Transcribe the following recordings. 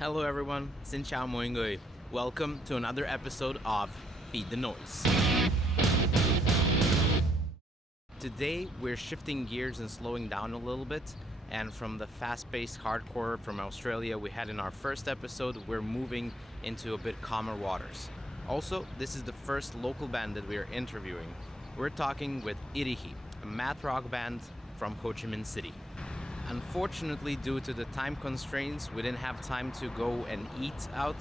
Hello everyone, xin chào mọi người. Welcome to another episode of Feed the Noise. Today we're shifting gears and slowing down a little bit, and from the fast-paced hardcore from Australia we had in our first episode, we're moving into a bit calmer waters. Also, this is the first local band that we are interviewing. We're talking with Irihi, a math rock band from Ho Chi Minh City. Unfortunately, due to the time constraints, we didn't have time to go and eat out,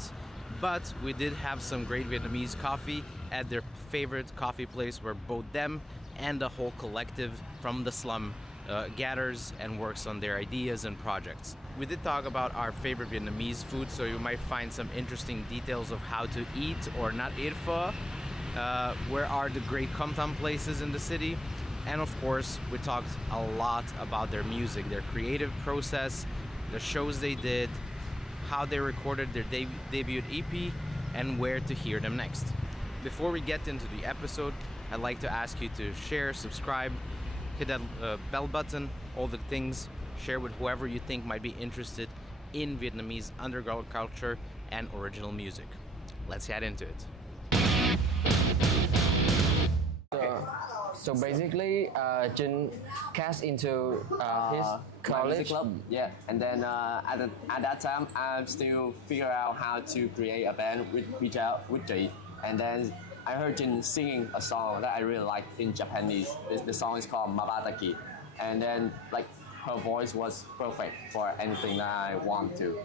but we did have some great Vietnamese coffee at their favorite coffee place where both them and the whole collective from the slum gathers and works on their ideas and projects. We did talk about our favorite Vietnamese food, so you might find some interesting details of how to eat or not eat pho, where are the great com tam places in the city, and of course we talked a lot about their music, their creative process, the shows they did, how they recorded their debut EP, and where to hear them next. Before we get into the episode, I'd like to ask you to share, subscribe, hit that bell button, all the things, share with whoever you think might be interested in Vietnamese underground culture and original music. Let's get into it. So basically, Jin cast into his college music club, yeah. And then at that time, I still figure out how to create a band with Jay. And then I heard Jin singing a song that I really like in Japanese. The song is called Mabataki, and then like her voice was perfect for anything that I want to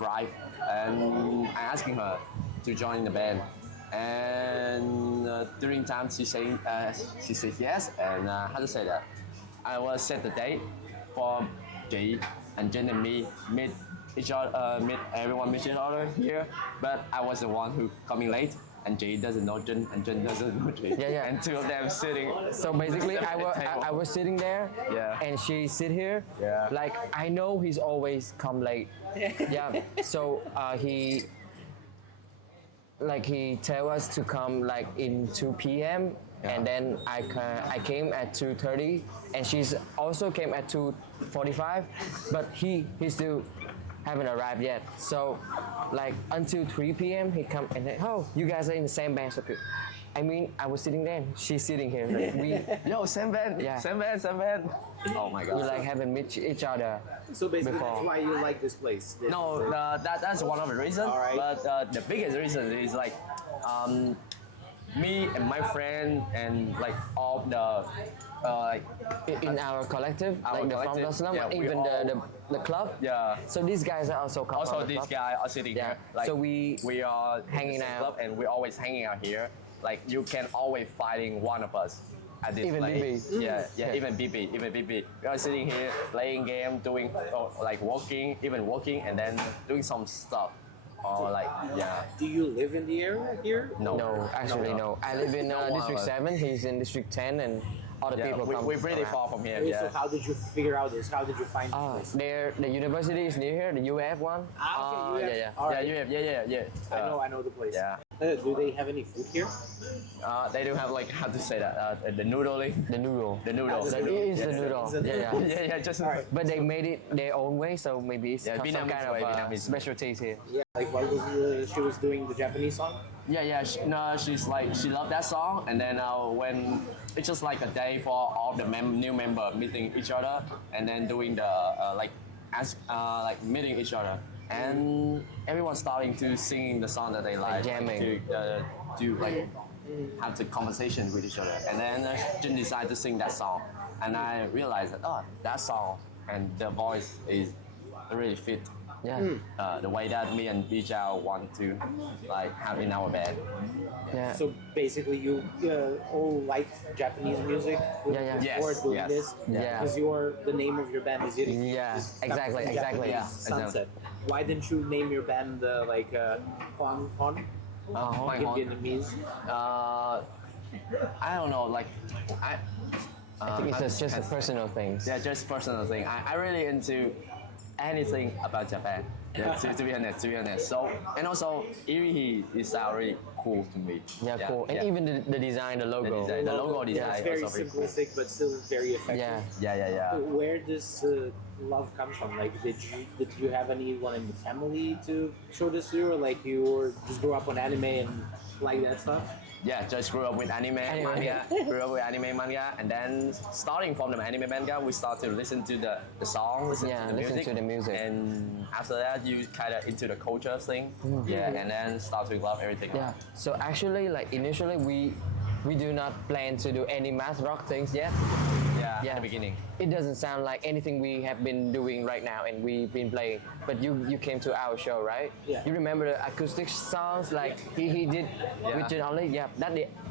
write. And I asking her to join the band. And during time she said yes, and how to say that, I will set the date for Jay and Jen and me meet each other here, but I was the one who coming late, and Jay doesn't know Jen and Jen doesn't know Jay. Yeah. And two of them sitting. So basically, I was sitting there, Yeah. and she sit here. Yeah. Like I know he's always come late. Yeah. So he tell us to come like in 2 p.m. Yeah. And then I came at 2:30, and she's also came at 2:45, but he still haven't arrived yet. So like until 3 p.m. he come and then, oh, you guys are in the same band. So I mean, I was sitting there, she's sitting here. Yo, same band. Yeah. Same band. Oh my god. We like haven't met each other. So basically, before. that's why you like this place. No, that's one of the reasons. All right. But the biggest reason is like, me and my friend and like all the In our collective, Our like the collective, from the slum, yeah, we even all- the club. Yeah. So these guys are also come Also, from the these club. guys are sitting Yeah. here. Like, So we are hanging in the same out. club, and we're always hanging out here. Like you can always finding one of us at this Even place. BB. Yeah, even BB. We are sitting here playing game, doing like walking, and then doing some stuff. Or like, yeah. Do you live in the area here? No, actually no. I live in No one District of us. 7. He's in District 10, and other Yeah, people come. we're pretty around. far from here. Okay, Yeah. So how did you figure out this? How did you find this? The university is near here, the UF one. Okay, UF. Yeah. All right. Yeah. I know the place. Yeah. Do they have any food here? They do have like, how to say that, the noodling. The noodle. The noodle. the It noodle. is the noodle. It's a Yeah. noodle. Yeah, just All right. But they made it their own way, so maybe it's Yeah, some Vietnamese kind way, of Vietnamese. specialties here. Yeah. Like what was she was doing the Japanese song? Yeah. She's like, she loved that song, and then when it's just like a day for all the new member meeting each other, and then doing the like meeting each other, and everyone's starting to singing the song that they like, jamming. to like have the conversation with each other, and then Jin decided to sing that song, and I realized that that song and the voice is really fit. Yeah. The way that me and Bijao want to like have in our band. Yeah. So basically, you all like Japanese music Yeah. before Yes, doing yes. this. Yeah. Because the name of your band is Irihi. Yeah, which is exactly, Japanese exactly, yeah, Sunset. Why didn't you name your band Hoang Hon? Like in Vietnamese. I don't know, like I think it's just a personal thing. Yeah, just personal thing. I really into anything about Japan. Yeah, to be honest. So, and also Irihi is really cool to me. Yeah, cool. And even the design, the logo. The logo Yeah, design it's very also very cool. simplistic but still very effective. Yeah. Yeah. Where does love comes from? Like, did you have anyone in the family to show this to, or like you were just grew up on anime and like that stuff? Yeah, just grew up with anime, manga. Grew up with anime, manga, and then starting from the anime, manga, we start to listen to the song, listen to the music, and after that, you kind of into the culture thing, yeah, and then start to love everything. Yeah. So actually, like initially, we do not plan to do any math rock things yet. Yeah, at the beginning. It doesn't sound like anything we have been doing right now and we've been playing. But you came to our show, right? Yeah. You remember the acoustic songs like he did with Jin only? Yeah,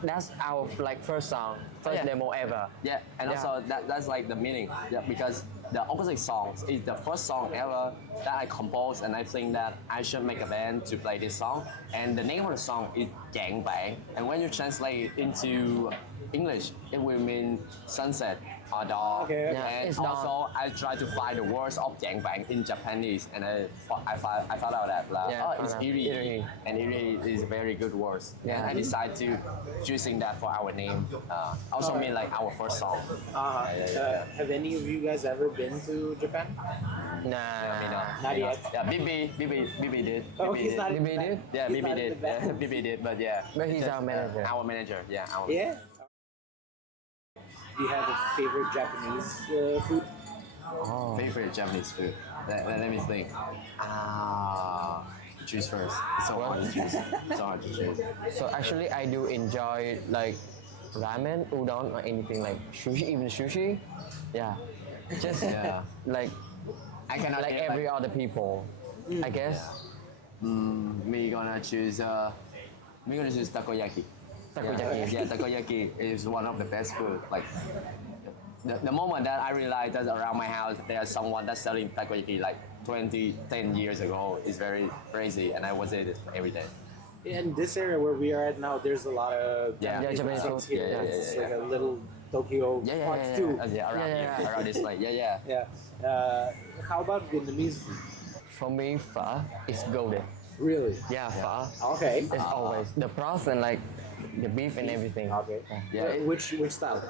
that's our like first song, first demo ever. Yeah, and also that's like the meaning. Yeah, because the acoustic songs is the first song ever that I composed, and I think that I should make a band to play this song. And the name of the song is Giảng Vàng, and when you translate it into English, it will mean sunset or dawn. Okay. Yeah, And it's also, I tried to find the words of Giảng Vàng in Japanese, and I found out that it's irihi, Irihi. and irihi is very good words. Yeah. And I decided to choosing that for our name. Also mean like our first song. Have any of you guys ever been to Japan? Nah. Not yet. Yeah, BB did. Oh, BB he's did. not in the BB band? did? Yeah, He's BB not in did. the band? BB did, but yeah. But he's our manager. Our manager, yeah. Yeah. Do you have a favorite Japanese food? Favorite Japanese food? Let me think. Choose first. It's so hard to choose. So hard to choose. So actually, I do enjoy like ramen, udon, or anything like sushi, even sushi. Yeah. Just like I cannot like name, every other people, I guess. Me gonna choose takoyaki. Takoyaki. Yeah, takoyaki is one of the best food. Like the moment that I realized that around my house there's someone that's selling takoyaki like 10 years ago is very crazy, and I was it every day. In this area where we are at now, there's a lot of Japanese restaurants food. here. Yeah, It's yeah. like a little Tokyo part two. Around here, around this like yeah. Yeah. How about Vietnamese food? For me, pho is golden. Really? Yeah, pho. Okay. It's always the broth and like the beef and everything. Okay. Yeah. Which style?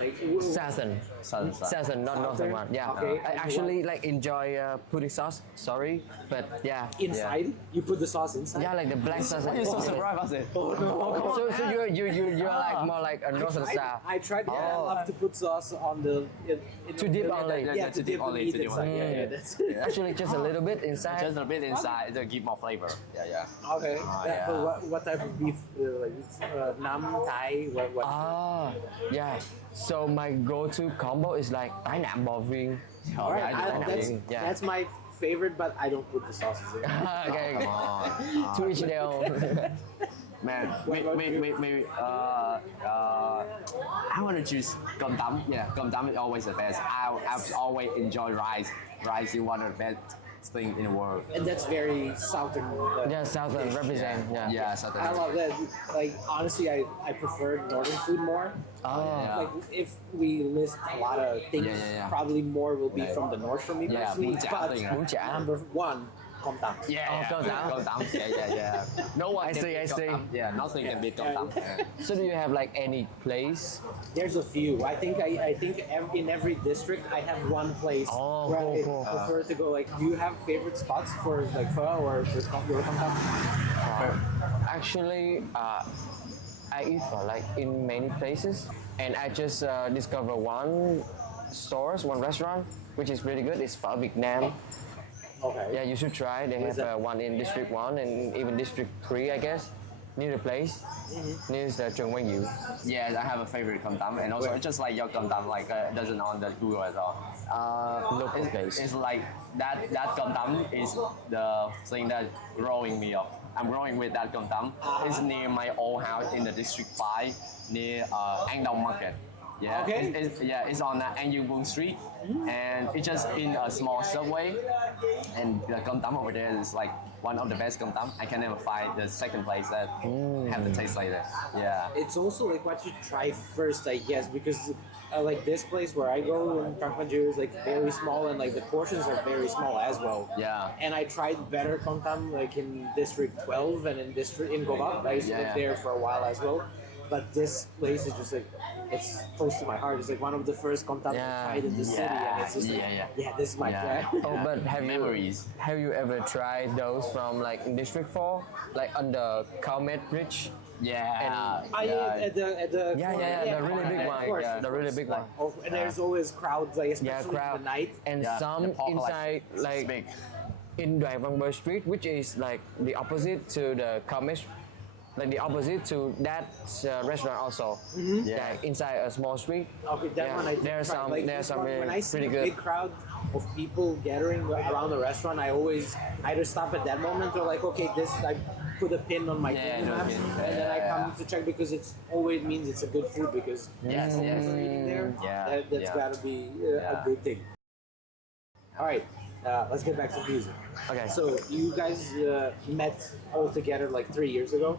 Like Sazon. Sazon, not northern one. Yeah. Okay. I actually like enjoy pudding sauce. Sorry, but yeah. inside? You put the sauce inside? Yeah, like the black sauce. You're so surprised about it. Oh no. So you're like more like a northern style. I tried. Yeah, I love to put sauce on the. To dip only. Yeah, to dip only, meat to dip inside. only. Yeah, that's. Actually, just a little bit inside. Just a bit inside to give more flavor. Yeah. Okay. yeah. But what type of beef? Like it's, Nam, Thai, what? Ah, yeah. So my go-to combo is like tái nạm bò viên. All right. tái nạm That's, viên. Yeah. that's my favorite, but I don't put the sauces in. Okay. Come on. To each their own. Man, maybe I want to choose cơm tấm. Yeah, cơm tấm is always the best. I've always enjoyed rice. Rice is one of the best things in the world. And that's very southern. Yeah, southern represent. Yeah. Yeah, something. I love that. Like honestly, I prefer northern food more. Oh. Like if we list a lot of things, Yeah. probably more will be from the north for me Yeah, personally. bún chả But thing, right? Bún chả. number one, cơm tấm. Yeah, cơm tấm. cơm tấm. Yeah. No one I can see, beat I cơm see. tấm. Yeah, nothing can beat cơm tấm. So do you have like any place? There's a few. I think in every district I have one place Oh, where cool. I prefer to go. Like, do you have favorite spots for like pho or for your cơm tấm? Actually, I eat for like in many places, and I just discovered one restaurant which is really good. It's Phở Việt Nam. Okay. Yeah, you should try. They Where's have that? one in District 1 and even District 3, I guess, near the place. Near the Trường Quang Diệu. Yeah, I have a favorite cơm tấm, and also it's just like your cơm tấm, like it doesn't on the Google at all. Local place. It's like that cơm tấm is the thing that growing me up. I'm growing with that cơm tấm. It's near my old house in the District 5, near An Dong Market. Yeah, Okay. It's on An Dương Vương Street, and it's just in a small subway, and the cơm tấm over there is like one of the best cơm tấm. I can never find the second place that have the taste like that. Yeah. It's also like what you try first, I guess, because like this place where I go in Kampanje is like very small, and like the portions are very small as well. Yeah. And I tried better cơm tấm like in District 12 and in Govap. I used to live Yeah. there for a while as well. But this place is just like it's close to my heart. It's like one of the first contact Yeah. tried in the city, and it's just like, Yeah. this is my Yeah. jam. Oh, but Memories. have you ever tried those from like in District 4, like on the Calmet Bridge? Yeah. I at the Yeah, the really big of one. course, Yeah, of the really course. big one. Oh, and there's always crowds, like especially Yeah, in crowd. the night. And Yeah, some the park, inside it's like big. in Đoàn Văn Bơ Street, which is like the opposite to the Calmet, like the opposite to that restaurant also. Yeah. Like inside a small street. Okay, that Yeah, one I did there's try. some- Like, there's this some one, really when I see pretty a good. big crowd of people gathering around the restaurant, I always either stop at that moment or like, okay, this I put a pin on my Yeah, Google do a Maps, pin. and then I Yeah. come to check because it's always means it's a good food because Yes, people yes. are eating there. Yeah, That's yeah. gotta be Yeah. a good thing. All right, let's get back to music. Okay. So you guys met all together like 3 years ago.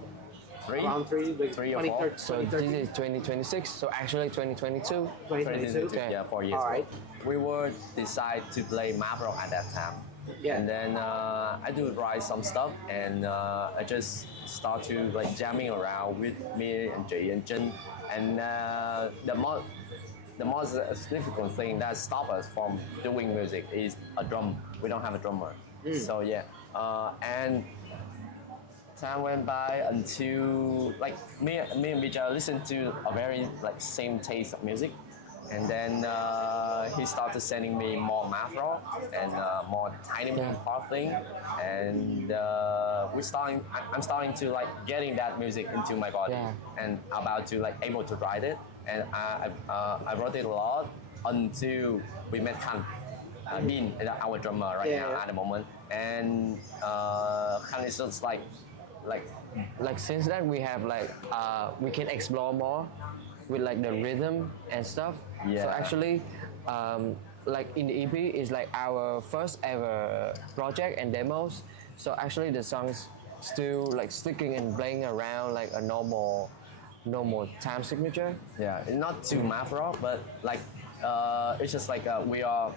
Three? Around like 3 or 4. 2013, So this is 2026. So actually 2022. 2022. Okay. Yeah, 4 years All ago. right. We were decide to play math rock at that time. Yeah. And then I do write some stuff, and I just start to like jamming around with me and Jay and Jin. And the most significant thing that stop us from doing music is a drum. We don't have a drummer. So yeah, and time went by until like me and Vijay listened to a very like same taste of music, and then he started sending me more math rock and more tiny pop thing, and I'm starting to like getting that music into my body, Yeah. and about to like able to write it, and I wrote it a lot until we met Khan. Bin is our drummer right Yeah, now yeah. at the moment, and Khan is just like Like since then we have like we can explore more with like the rhythm and stuff. So Yeah. actually, like in the EP is like our first ever project and demos. So actually the songs still like sticking and playing around like a normal time signature. Yeah, it's not too math rock, but like it's just like we are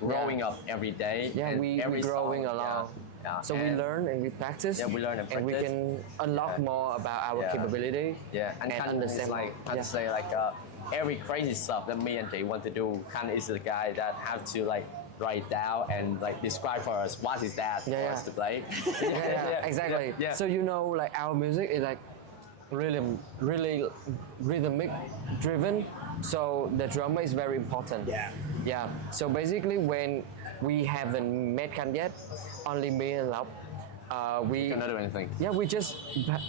growing up every day. Yeah, and we every growing song, along. Yeah, So we and- learn and we practice. Yeah, we learn and we practice. can unlock Yeah. more about our Yeah. capability. Yeah, and Khan is understand like more. how to say like every crazy stuff that me and Jay want to do. Khan is the guy that have to like write down and like describe for us what is that for Yeah, us yeah. to play. Yeah, exactly. Yeah. So like our music is like really rhythmic driven. So the drummer is very important. Yeah. Yeah. So basically, when we haven't met Khan yet, only me and Love, we Cannot do anything. yeah, we just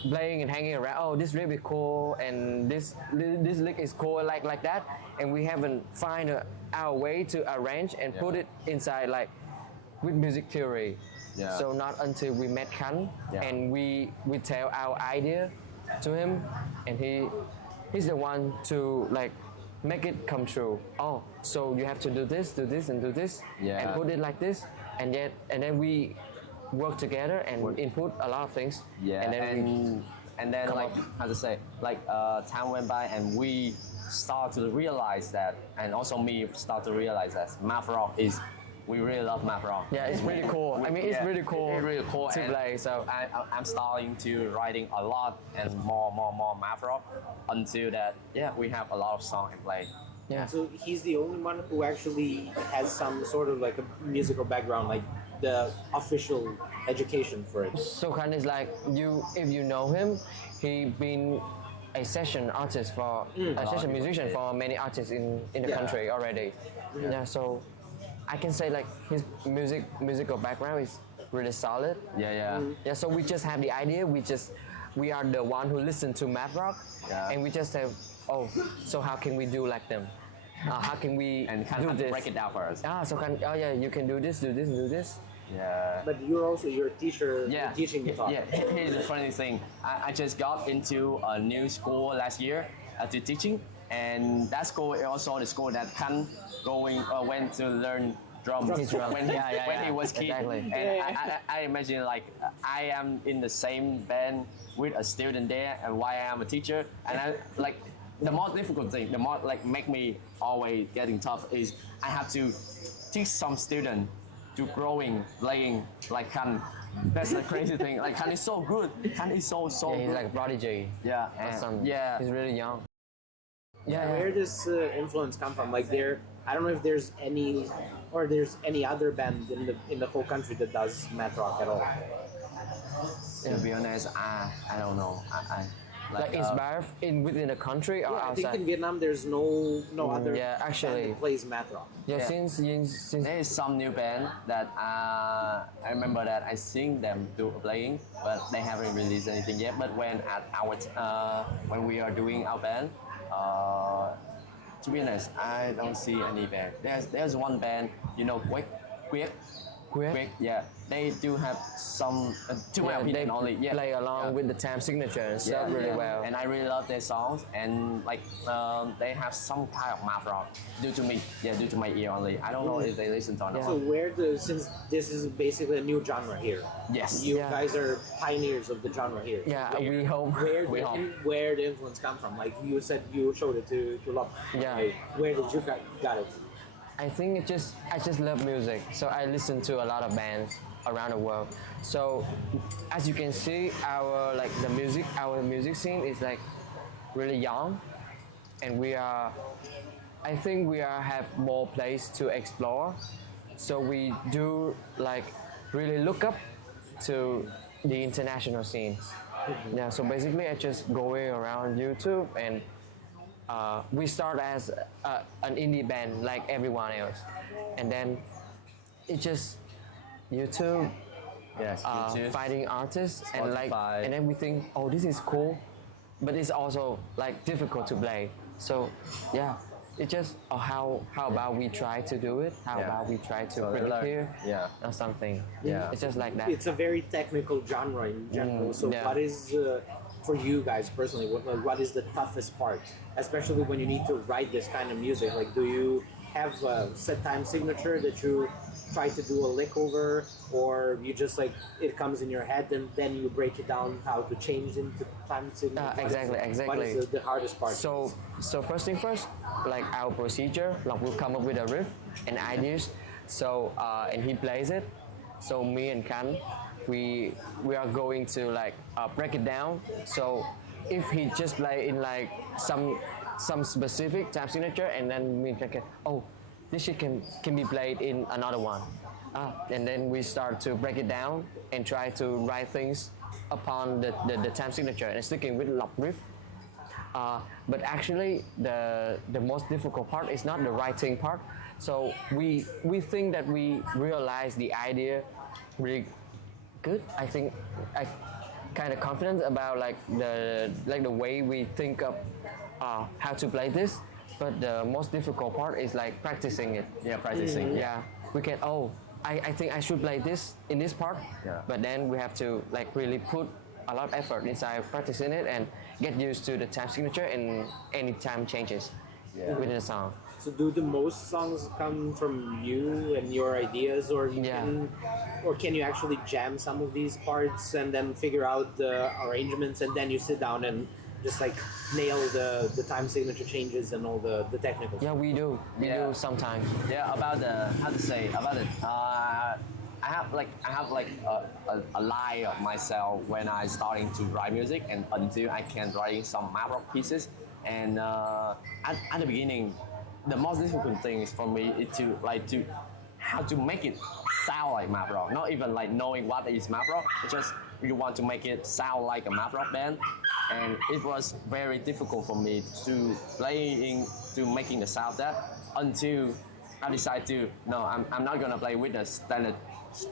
playing and hanging around. Oh, this riff is cool, and this lick is cool, like that. And we haven't find our way to arrange and put Yeah. it inside like with music theory. Yeah. So not until we met Khan Yeah. and we tell our idea to him, and he's the one to like make it come true. Oh, so you have to do this, and do this, Yeah. and put it like this, and then we work together and input a lot of things. Yeah, and then and then come like up. how to say like time went by and we start to realize that, and also me start to realize that math rock is we really love math rock. Yeah, it's really cool. I mean, it's really cool. It's really cool to and play. So I'm starting to writing a lot and more math rock until that we have a lot of song and play. yeah. So he's the only one who actually has some sort of like a musical background, like the official education for it. So Khan is like if you know him, he been a session artist for a session musician for many artists in the Yeah. country already. Yeah. So I can say like his musical background is really solid. Yeah. Yeah. So we just have the idea. We are the one who listen to math rock, Yeah. and we just have so how can we do like them? How can we And kind do of this? break it down for us. You can do this, and do this. Yeah. But you're also your teacher, Yeah, you're teaching guitar. Yeah, here's the funny thing. I just got into a new school last year to teaching, and that school is also the school that Khan went to learn drums His drum. when he, Yeah, when he was kid. exactly. And I imagine like I am in the same band with a student there, and why I am a teacher, and I like the more difficult thing, the more like make me always getting tough is I have to teach some student to growing playing like Khan. That's the crazy thing. Like Khan is so good. Khan is so Yeah, he's good. like a prodigy. Yeah, Awesome. yeah. He's really young. Yeah, Where does influence come from? Like there, I don't know if there's any, or there's any other band in the whole country that does math rock at all. To be honest, I don't know. like inspired in within the country or Yeah, I think outside. in Vietnam there's no other yeah, actually. band that plays math rock. Yeah, Yeah. since there is some new band that I remember that I seen them playing, but they haven't released anything yet. But when at our when we are doing our band, to be honest, I don't see any band. There's one band, you know, Quick, Quick? yeah. They do have some, to my yeah, opinion they only, yeah. play along yeah. with the time signature and stuff really well. And I really love their songs, and like they have some kind of math rock due to me, due to my ear only. I don't know if they listen to or not. So since this is basically a new genre here, Yes. you Yeah. guys are pioneers of the genre here. Yeah, Where- we hope. We hope. Where the influence come from? Like you said, you showed it to Love. Yeah. Like, where did you got it? I think I just love music, so I listen to a lot of bands around the world. So as you can see, our music scene is like really young, and I think we have more place to explore. So we do like really look up to the international scenes. Yeah, so basically I just going around YouTube, and we start as an indie band like everyone else, and then it just YouTube, Yes. YouTube. finding artists, and like, Spotify. and then we think, oh, this is cool, but it's also like difficult to play. So yeah, it just how about we try to do it? How Yeah. about we try to So bring it learn. here? Yeah. Or something. Yeah. It's just like that. It's a very technical genre in general. So yeah. what is for you guys personally? What is the toughest part, especially when you need to write this kind of music? Like, do you have a set time signature that you try to do a lick over, or you just like it comes in your head and then you break it down how to change into time signature? Exactly. What is the hardest part? So first thing first, like our procedure, like we'll come up with a riff and ideas. So and he plays it. So me and Kan, we are going to like break it down. So if he just play in like some specific time signature, and then me and Kan, oh, this shit can be played in another one. And then we start to break it down and try to write things upon the time signature and sticking with lock riff. But actually, the most difficult part is not the writing part. So we think that we realize the idea really good. I think I kind of confident about like the way we think of how to play this. But the most difficult part is like practicing it. Yeah, practicing. Yeah, we can. Oh, I think I should play this in this part. Yeah. But then we have to like really put a lot of effort inside practicing it and get used to the time signature and any time changes within the song. So do the most songs come from you and your ideas, or can you actually jam some of these parts and then figure out the arrangements, and then you sit down and just like nail the time signature changes and all the technical Yeah, stuff? we do. We Yeah. do sometimes. Yeah, about the how to say about it. I have like a lie of myself when I starting to write music, and until I can writing some math rock pieces. And at the beginning, the most difficult thing is for me is to how to make it sound like math rock. Not even like knowing what is math rock. It's just you want to make it sound like a math rock band, and it was very difficult for me to making the sound that until I decided to no, I'm not gonna play with the standard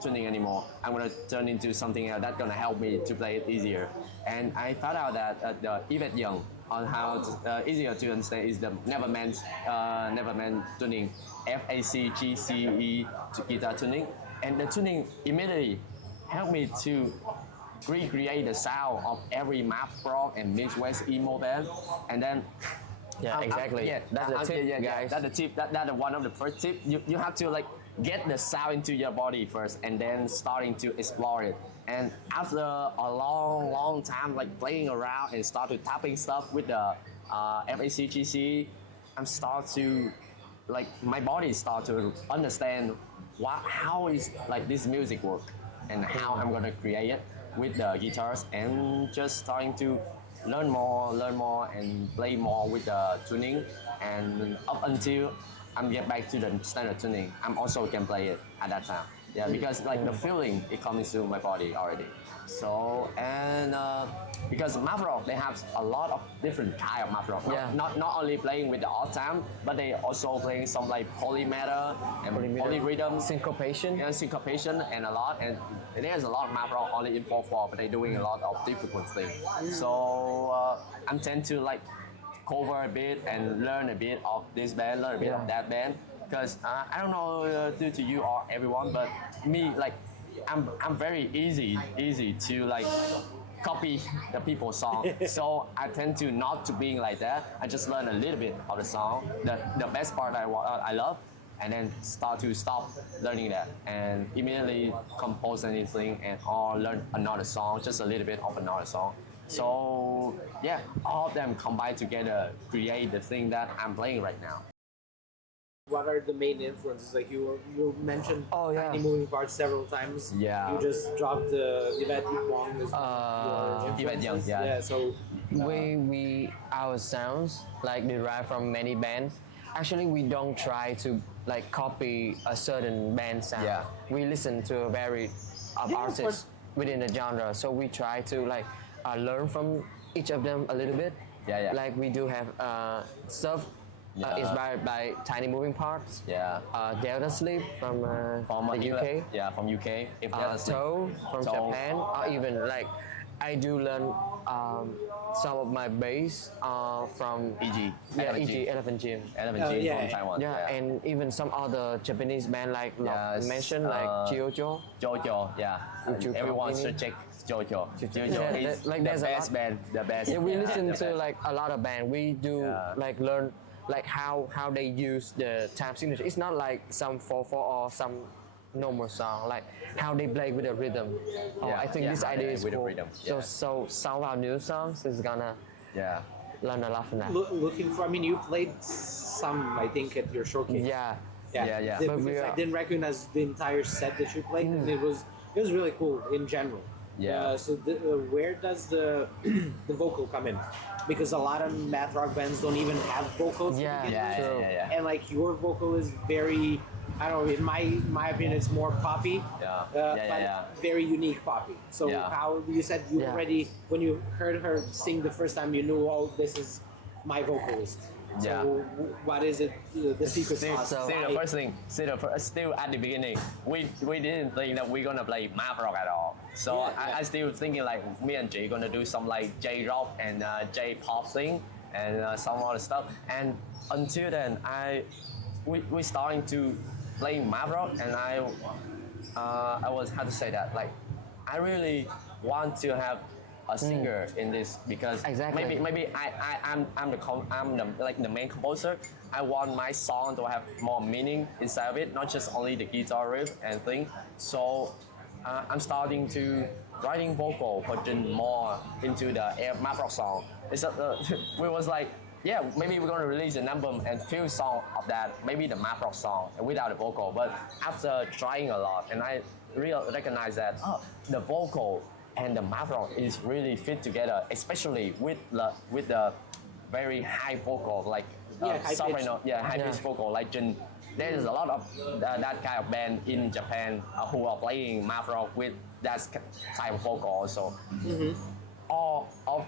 tuning anymore. I'm gonna turn into something else that's gonna help me to play it easier. And I found out that the Yvette Young on how easier to understand is the Neverman tuning, FACGCE guitar tuning, and the tuning immediately helped me to recreate the sound of every math rock and Midwest emo band, and then. Yeah, exactly. That's the tip, guys. That's the tip. That's one of the first tip. You have to like get the sound into your body first, and then starting to explore it. And after a long time like playing around and start to tapping stuff with the FACGC, I'm start to like my body start to understand how is like this music work and how I'm gonna create it with the guitars, and just starting to learn more, and play more with the tuning. And up until I'm get back to the standard tuning, I'm also can play it at that time. Yeah, because like the feeling it comes into my body already. So and because math rock they have a lot of different kind of math rock. Yeah. Not only playing with the odd time, but they also playing some like polymeter and polyrhythm, Syncopation. yeah, syncopation and a lot. And there's a lot of math rock only in 4/4, but they're doing a lot of difficult things. So I'm tend to like cover a bit and learn a bit of this band, learn a bit of that band. Because I don't know to you or everyone, but me like I'm very easy to like copy the people's song. So I tend to not to being like that. I just learn a little bit of the song, the best part I love, and then start to stop learning that and immediately compose anything and or learn another song, just a little bit of another song. So yeah, all of them combined together create the thing that I'm playing right now. What are the main influences? Like you mentioned Oh, yeah. tiny moving parts several times. Yeah. You just dropped Yvette Wong as your Yvette Young, influences. yeah. So We our sounds like derive from many bands. Actually, we don't try to like copy a certain band sound. Yeah. We listen to a varied of course. artists within the genre. So we try to like learn from each of them a little bit. Yeah. Like we do have stuff inspired by Tiny Moving Parts. Yeah. Delta Sleep from the UK. Yeah, from UK. If that's Toe from Toe. Japan, or even like I do learn some of my bass from EG. Elephant Gym. Elephant Oh, Gym yeah. from Taiwan. Yeah, and even some other Japanese band like Yes, mentioned like Jojo. Jojo, yeah. Jojo Everyone company. should check Jojo. Jojo Yeah, is like the there's a best lot- band. The best. Yeah, we yeah, listen the to best. like a lot of band. We do Yeah. like learn like how they use the time signature. It's not like some 4/4 or some normal song. Like how they play with the rhythm. Oh, Yeah, I think yeah, this how they idea play is with the cool. rhythm, So yeah. some of our new songs is gonna Yeah. learn a lot from that. looking for, I mean, you played some, I think, at your showcase. Yeah. Yeah. Because But we I are- didn't recognize the entire set that you played, and it was really cool in general. Yeah. So where does the the vocal come in? Because a lot of math rock bands don't even have vocals. to Yeah, begin Yeah, with. true. yeah. And like your vocal is very, I don't know, in my opinion, it's more poppy. Yeah. But Yeah. very unique poppy. So Yeah. how you said you Yeah. already, when you heard her sing the first time, you knew, oh, this is my vocalist. So Yeah. what is it? The secret See, sauce? see the first thing. Still at the beginning, we didn't think that we're gonna play math rock at all. So Yeah. I still thinking like me and Jay gonna do some like J rock and J pop thing and some other stuff. And until then, we starting to play math rock, and I was how to say that, like I really want to have a singer in this, because Exactly. maybe I'm the main composer. I want my song to have more meaning inside of it, not just only the guitar riff and thing. So I'm starting to writing vocal, putting more into the math rock song. We was like, yeah, maybe we're gonna release an album and few songs of that, maybe the math rock song without the vocal. But after trying a lot, and I really recognize that the vocal and the math rock is really fit together, especially with the very high vocal, like high soprano, pitch. high pitch vocal. Like there is a lot of that kind of band in Japan who are playing math rock with that type of vocal also. All of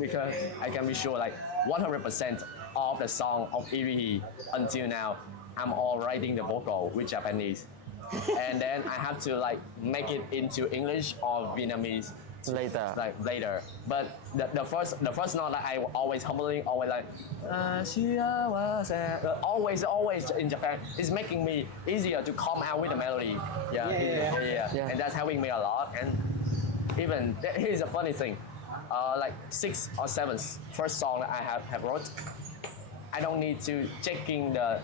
because I can be sure like 100% of the song of irihi until now, I'm all writing the vocal with Japanese. And then I have to like make it into English or Vietnamese later. But the first note that I always humbling, always like always in Japan is making me easier to come out with the melody. Yeah. And that's helping me a lot. And even here's a funny thing, like 6 or 7 first song that I have wrote, I don't need to checking the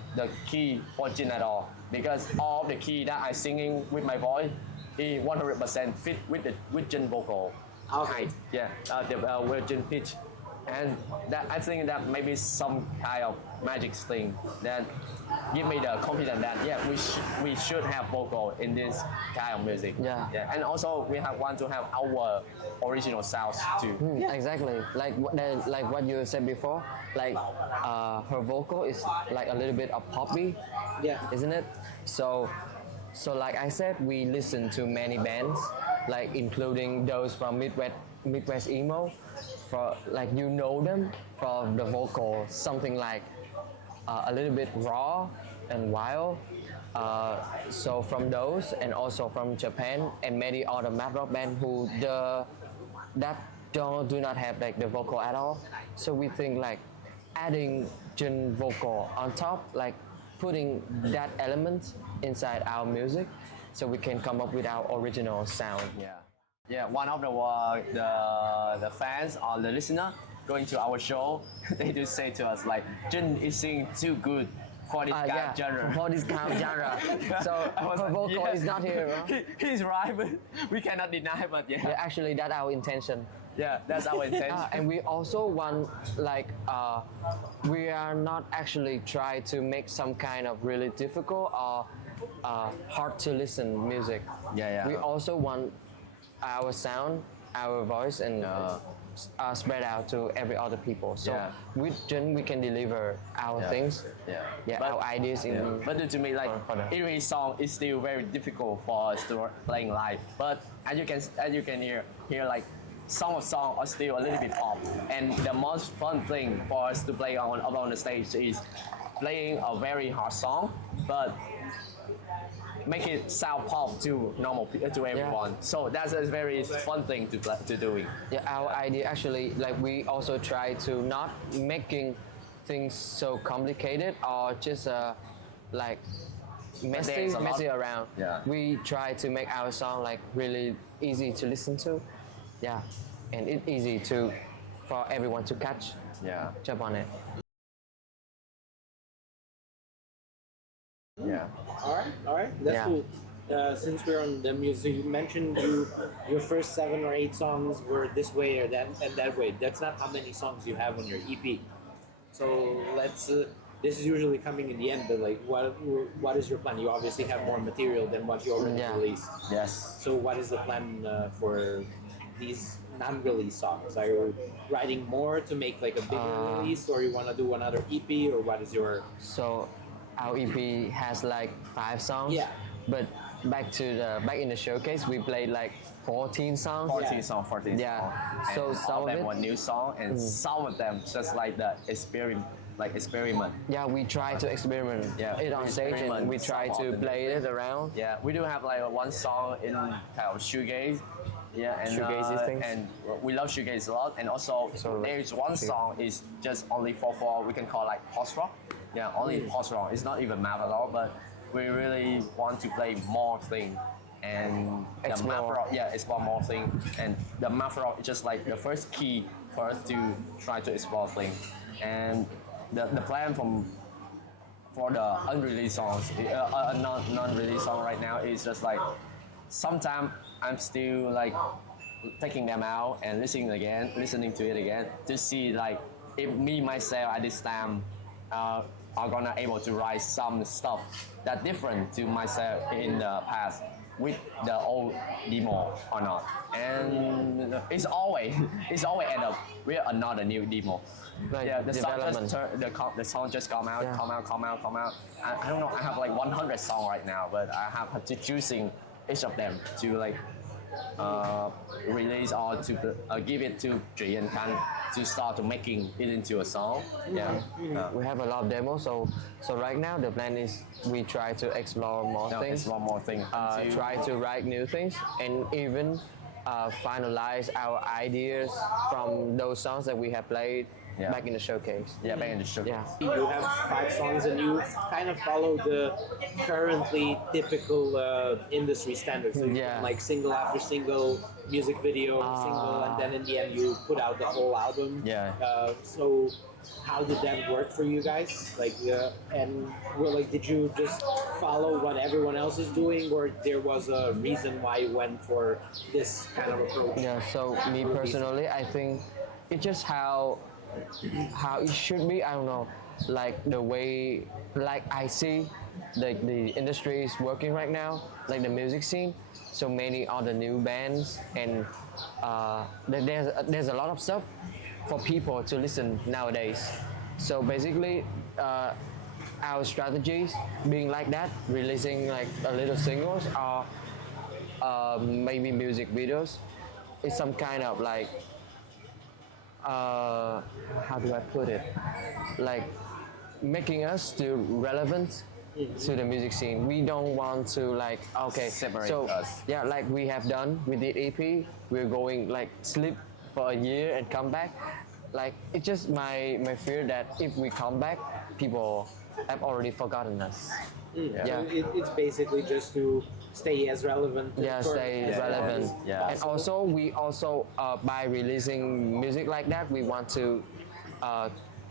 key for Jin at all, because all the key that I singing with my voice is 100% fit with Jin vocal Okay. height. Yeah, the Jin pitch. And that I think that maybe some kind of magic thing that give me the confidence that yeah we should have vocal in this kind of music. Yeah. And also we want to have our original sounds too. Exactly. Like what you said before. Like her vocal is like a little bit of poppy. Yeah. Isn't it? So like I said, we listen to many bands, like including those from Midwest emo, for like you know them for the vocal, something like a little bit raw and wild. So from those, and also from Japan and many other math rock band who do not have like the vocal at all. So we think like adding Jun vocal on top, like putting that element inside our music, so we can come up with our original sound. Yeah, one of the fans or the listener going to our show, they do say to us like, Jun is singing too good for this kind of genre. For this kind of genre. So her vocal is not here. Huh? He's right, but we cannot deny. But Yeah, actually, that's our intention. yeah, that's our intention. And we also want like we are not actually try to make some kind of really difficult or hard to listen music. Yeah. We also want our sound, our voice, and spread out to every other people. So Yeah. with Jun, we can deliver our things. But- Our ideas in. But to me, like for the- irihi song is still very difficult for us to playing live. But as you can hear like some of song are still a little bit off. And the most fun thing for us to play on the stage is playing a very hard song, but make it sound pop to to everyone. So that's a very fun thing to doing. Yeah, our idea actually, like we also try to not making things so complicated or just like there's a lot- messy around. Yeah. We try to make our song like really easy to listen to. Yeah, and it's easy for everyone to catch. Yeah. Jump on it. Yeah. All right, that's Yeah. cool. Since we're on the music, you mentioned your first 7 or 8 songs were this way or that way. That's not how many songs you have on your EP. So let's. This is usually coming in the end, but like, what is your plan? You obviously have more material than what you already Yeah. released. Yes. So what is the plan for these non-released songs? Are you writing more to make like a bigger release, or you want to do another EP, or what is your? So our EP has like 5 songs. Yeah. But back in the showcase, we played like 14 songs. 14 song, 14 Yeah. song. And So all some of of them it- were new song, and some of them just like the experiment. Yeah, we try to experiment it on stage, and experiment we try some to of the play it around. Yeah, we do have like one song in kind of shoegaze. Yeah, and Shoegazy things. and we love shoegaze a lot. And also So, there's one song is just only for we can call like post rock. Yeah, only post rock. It's not even math at all, but we really want to play more thing. And the math Explore. rock, explore more thing. And the math rock is just like the first key for us to try to explore thing. And the plan for the unreleased songs, non-released song right now is just like sometimes I'm still like taking them out and listening to it again to see like if me myself at this time are gonna able to write some stuff that different to myself in the past with the old demo or not. And it's always end up with another new demo. Like Yeah, the song development. the song just come out. I don't know. I have like 100 songs right now, but I have to choosing each of them to like release or to give it to Jay and Kan to start to making it into a song. Yeah. We have a lot of demos, so right now the plan is we try to explore more No, things. it's one more thing. Try to write new things, and even finalize our ideas from those songs that we have played Yeah. back in the showcase. Yeah, back in the show. Yeah. You have 5 songs, and you kind of follow the currently typical industry standards. So you Yeah. put, like single after single, music video, single, and then in the end you put out the whole album. Yeah. So how did that work for you guys? Like, and did you just follow what everyone else is doing, or there was a reason why you went for this kind of approach? Yeah, so me personally, I think it's just how how it should be. I don't know, like the way, like I see, the industry is working right now, like the music scene. So many other new bands, and there's a lot of stuff for people to listen nowadays. So basically, our strategies being like that, releasing like a little singles or maybe music videos, is some kind of like how do I put it? Like making us still relevant to the music scene. We don't want to like okay Separate so us. yeah, like we have done with the EP. We're going like sleep for a year and come back. Like it's just my fear that if we come back, people have already forgotten us. Yeah. Yeah. So it's basically just to stay as relevant. Yeah, for- stay relevant. Yeah. And also, we also by releasing music like that, we want to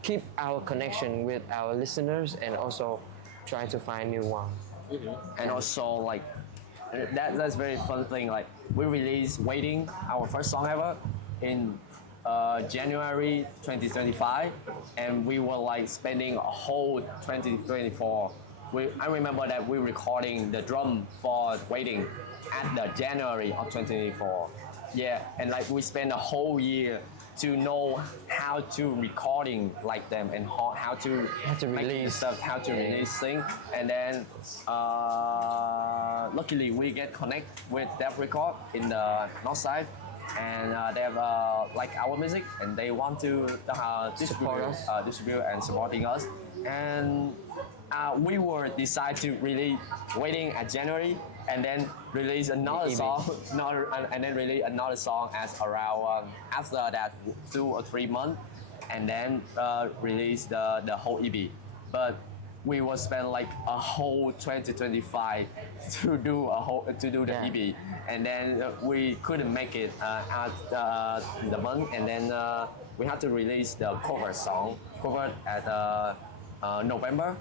keep our connection with our listeners and also try to find new one. And also like that's very fun thing. Like we released "Waiting," our first song ever, in January 2025, and we were like spending a whole 2024. I remember that we recording the drum for "Waiting" at the January of 2024. Yeah, and like we spent a whole year to know how to recording like them and how to make release. stuff, how to release thing, and then luckily we get connect with Dev Record in the north side, and they have like our music and they want to distribute and supporting us, and we were decide to really waiting at January and then release another song, and then release another song as around after that 2 or 3 months, and then release the whole EP. But we will spend like a whole 2025 to do the Yeah. EP, and then we couldn't make it at the month, and then we had to release the cover at November,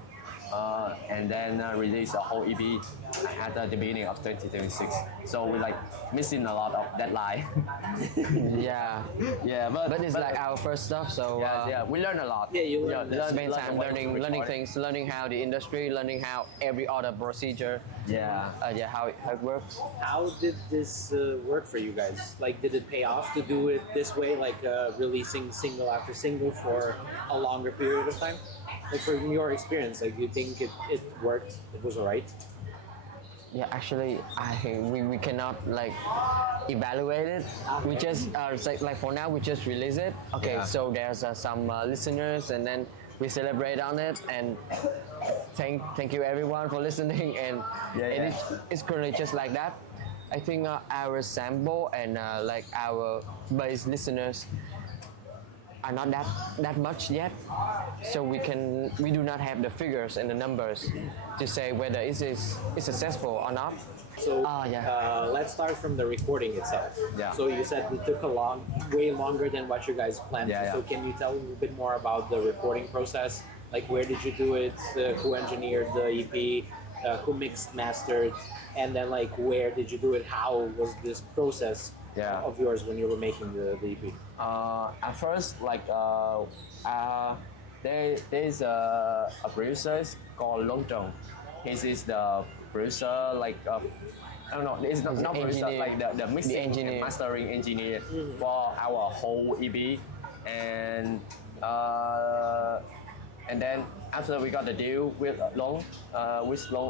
and then release a whole EP at the beginning of 2026. So we're like missing a lot of deadline. Yeah, Yeah, but it's like our first stuff, so yeah, we learn a lot. Yeah, you learn. spend learn time the way to learning record. things, learning how the industry, learning how every other procedure, Yeah. how it works. How did this work for you guys? Like, did it pay off to do it this way, like releasing single after single for a longer period of time? Like, from your experience, like, you think it worked? It was alright? Yeah, actually, I think we cannot like evaluate it. We just like for now we just release it. Okay, Yeah. so there's some listeners, and then we celebrate on it, and thank you everyone for listening. And Yeah. it's currently just like that. I think our sample and like our base listeners are not that much yet, so we do not have the figures and the numbers to say whether it is successful or not. So Yeah. let's start from the recording itself. Yeah. So you said it took way longer than what you guys planned. Yeah, So yeah. can you tell me a bit more about the recording process? Like, where did you do it? Who engineered the EP? Who mixed, mastered? And then like, where did you do it? How was this process Yeah. of yours when you were making the EP? At first, like there's a producer called Long Zhong. He is the producer, like I don't know. It's not producer, engineer. like the mixing engineer. and mastering engineer for our whole EP, and then after we got the deal with Long,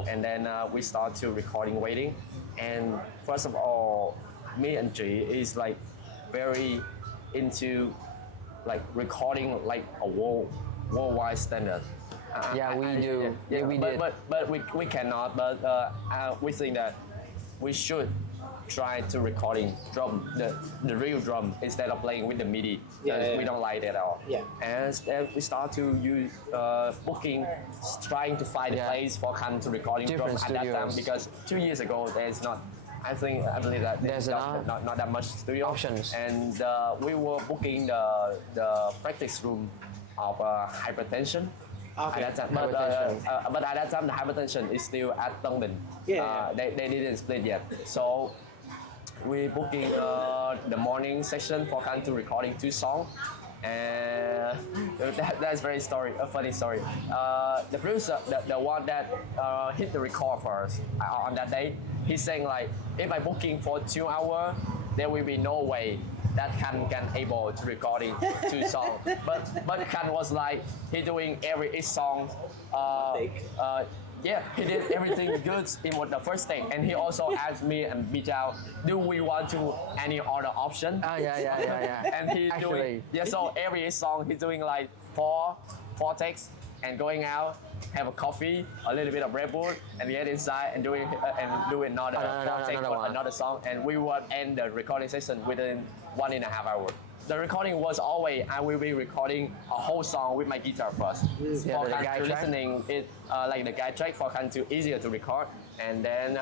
and then we start to recording waiting, and first of all, me and G is like very into like recording like a worldwide standard. Yeah, we do. Yeah, we but, did. But we cannot. But we think that we should try to recording drum the real drum instead of playing with the MIDI. Yeah. We don't like it at all. Yeah. And then we start to use booking, trying to find a Yeah. place for come to recording Different drum at that time, studios. because 2 years ago there's not. I believe that There's not that much studio options. and we were booking the practice room of hypertension. Okay. At that time, Hypertension. but at that time the hypertension is still at Tân Bình. Yeah. They didn't split yet, so we booking the morning section for come to recording 2 songs, and that's very a funny story. The producer, the one that hit the record for us on that day, he's saying like, if I booking for 2 hours, there will be no way that Khan can able to recording 2 songs. But Khan was like, he doing each song. Yeah, he did everything good in the first take, and he also asked me and Bijao, do we want to any other option? Yeah. And he doing so every song he's doing like four takes and going out, have a coffee, a little bit of Red Bull, and get inside and doing another take for another song, and we would end the recording session within 1.5 hours. The recording was always I will be recording a whole song with my guitar first. For the guide track. listening it like the guide track for Khan to easier to record, and then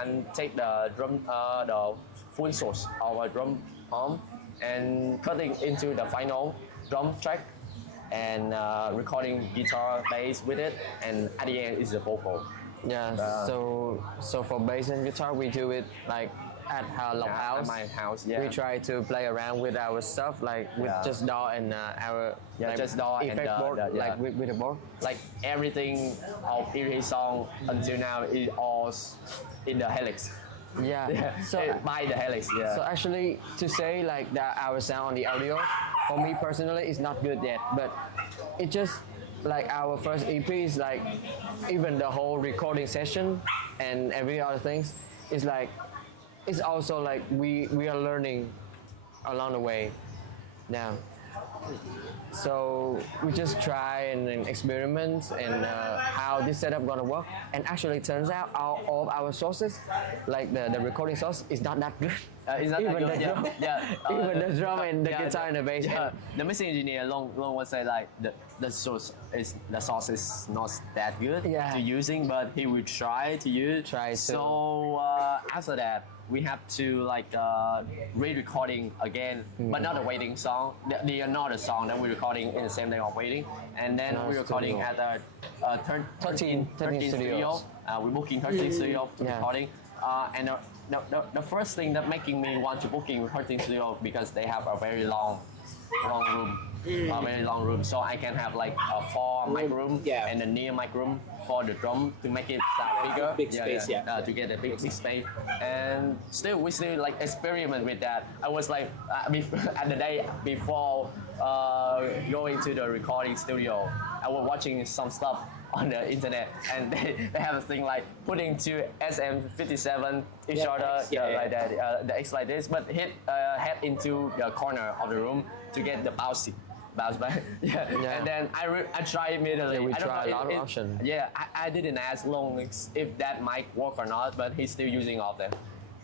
and take the drum the full source of a drum arm and cutting into the final drum track and recording guitar bass with it, and at the end is the vocal. Yeah. So for bass and guitar, we do it like at our local house. At my house, yeah. We try to play around with our stuff, like with just DAW and our like, just DAW and effect board, like with the board. Like everything of irihi song until now is all in the helix. Yeah. So by the helix. Yeah. So actually, to say like that our sound on the audio, for me personally, is not good yet. But it just like our first EP is like, even the whole recording session and every other things is like, it's also like we are learning along the way now. So we just try and experiment and how this setup gonna work. And actually, it turns out all of our sources, like the recording source, is not that good. It's not even that good. the drum, even the drum and the guitar and the bass. The mixing engineer Long would say like the source is not that good to using, but he will try to use. So after that, we have to like re-recording again, but not a waiting song. The another song that we're recording in the same day of waiting, and then we're recording at a 13 studio. We're booking 13 studio to recording, and the first thing that making me want to booking 13 studio because they have a very long room. A very long room, so I can have like a 4 mic room and a near mic room for the drum to make it sound bigger. Big space, to get a big space. And we still like experiment with that. I was like at the day before going to the recording studio, I was watching some stuff on the internet, and they have a thing like putting 2 SM57 each other like that, the X like this, but hit head into the corner of the room to get the bounce back. And then I try immediately. We I don't try know, a lot of options. Yeah, I didn't ask Long if that mic work or not, but he's still using all of them.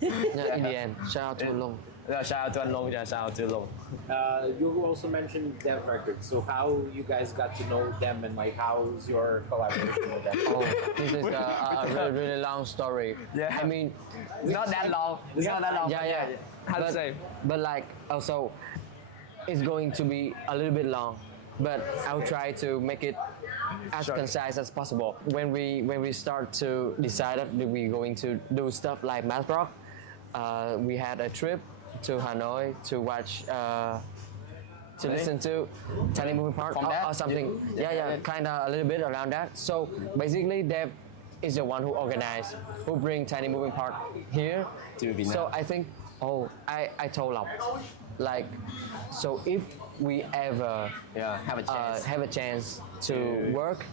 In the end, shout out to Long. Shout out to Long, shout out to Long. You also mentioned Dev Records, so how you guys got to know them and like how's your collaboration with them? Oh, this is a really long story. Yeah. I mean, It's not that long. It's not that long. yeah. How to say? But like also, it's going to be a little bit long, but I'll try to make it as concise as possible. When we start to decide that we're going to do stuff like math rock, we had a trip to Hanoi to watch to listen to Tiny Moving Park or something. Kind of a little bit around that. So basically, Dev is the one who organized, who bring Tiny Moving Park here. To Vietnam. So I think, I told him, like, so if we ever have a chance to work,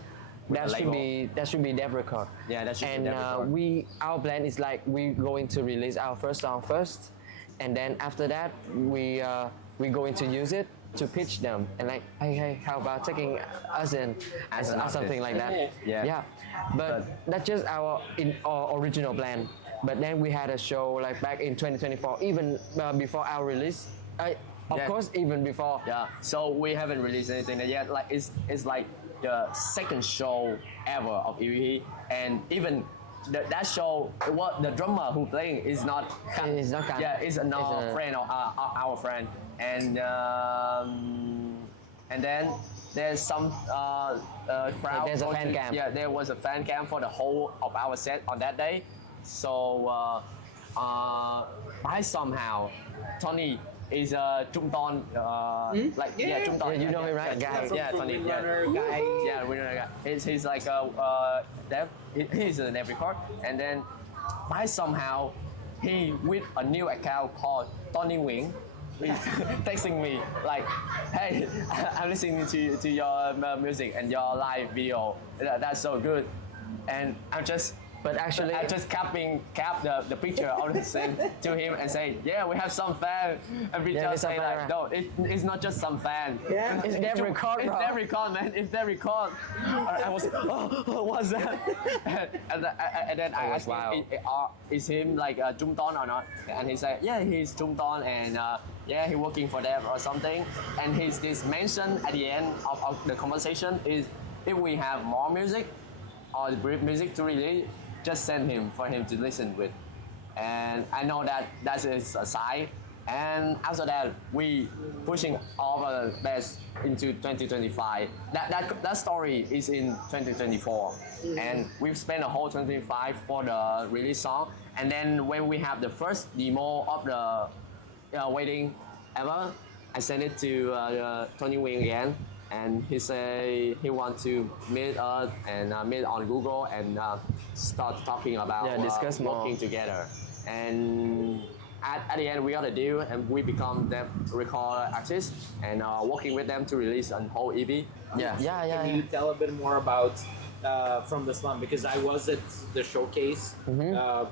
that should be Dev Record. Yeah, that should be and Dev Record. our plan is like we're going to release our first song first, and then after that we're going to use it to pitch them and like, hey, how about taking us in as something like that? But that's just our original plan. But then we had a show like back in 2024, even before our release. Of course, even before. Yeah. So we haven't released anything yet. Like it's like the second show ever of irihi, and even that show, what the drummer who playing is not Khan. It's not Khan. Yeah, it's another friend of our friend, and then there's some crowd. There's a fan cam. Yeah, there was a fan cam for the whole of our set on that day. So by somehow, Tony is Trung Ton, like Trung Ton. Yeah, you know him, right? Guy. Yeah, Tony. Runner guy. Yeah, winner guy. He's like he's a dev record, and then by somehow he with a new account called Tony Wing. He's texting me like, "Hey, I'm listening to your music and your live video. That's so good," and But actually, I just cap the picture of the same to him and say, "Yeah, we have some fan," and we Yeah, just we say some fan, like, "No, it's not just some fan. Yeah. it's their record, It's bro. their record, man. It's their record." I was, oh, what's that? and then I asked wow. him, is him like Trung Ton or not? And he said, "Yeah, he's Trung Ton, and yeah, he's working for them or something." And his this mention at the end of the conversation is, if we have more music or the brief music to release, just send him for him to listen with. And I know that is a sign. And after that, we pushing all the best into 2025. That story is in 2024, and we've spent a whole 2025 for the release song. And then when we have the first demo of the waiting ever, I sent it to Tony Wing again, and he say he want to meet us and meet on Google and start talking about discuss more. working together. And at the end, we got a deal, and we become them record artists and working with them to release a whole EP. Yeah. Can you tell a bit more about From the Slum? Because I was at the showcase.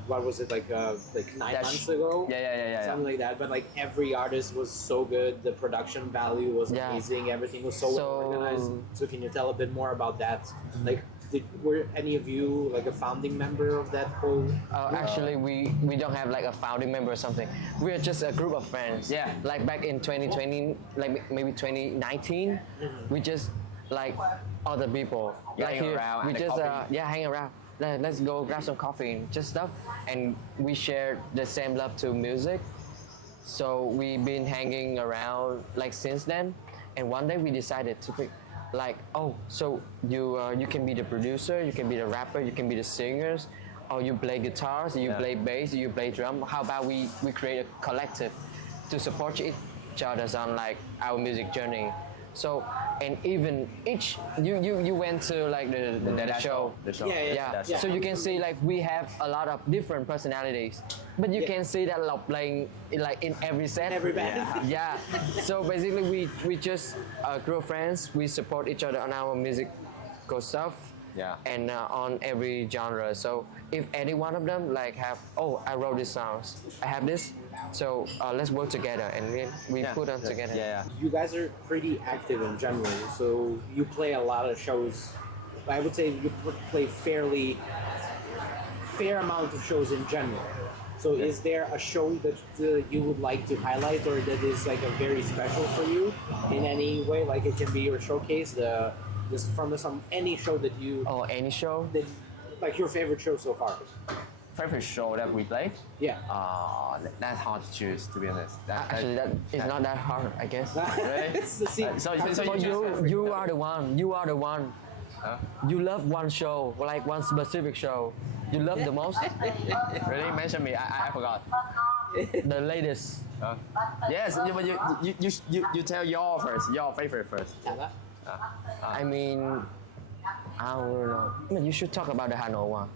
What was it, like 9 months ago? Yeah. Something like that. But like every artist was so good. The production value was Yeah. amazing. Everything was so well So- organized. So can you tell a bit more about that? Like, were any of you like a founding member of that whole? Actually, we don't have like a founding member or something. We're just a group of friends. Yeah. Like back in 2020, like maybe 2019, we just like other people. Yeah, like hang around we and just coffee. hang around. Let's go grab some coffee and just stuff. And we share the same love to music. So we've been hanging around like since then. And one day we decided to pick, like, oh, so you can be the producer, you can be the rapper, you can be the singers, or you play guitars, you play bass, you play drum. How about we create a collective to support each other on like our music journey. So, and even each you went to like the show. The show. Yeah. So you can see like we have a lot of different personalities, but you can see that like playing like in every set. Every band. Yeah. So basically, we just a group of friends. We support each other on our musical stuff. Yeah. And on every genre. So if any one of them like have, oh, I wrote this songs, I have this, so let's work together, and we put them together. Yeah. You guys are pretty active in general, so you play a lot of shows. I would say you play fair amount of shows in general. So is there a show that you would like to highlight, or that is like a very special for you in any way? Like it can be your showcase, any show that you Oh, any show? that like your favorite show so far. Favorite show that we play? Yeah. That's hard to choose, to be honest. Actually, that is not that hard, I guess. Really? It's the scene. So For you are the one. You are the one. Huh? You love one show, like one specific show. You love the most. Really? Mention me. I forgot. The latest. Yes, but you tell your favorite first. I mean, I don't know. I mean, you should talk about the Hanoi one.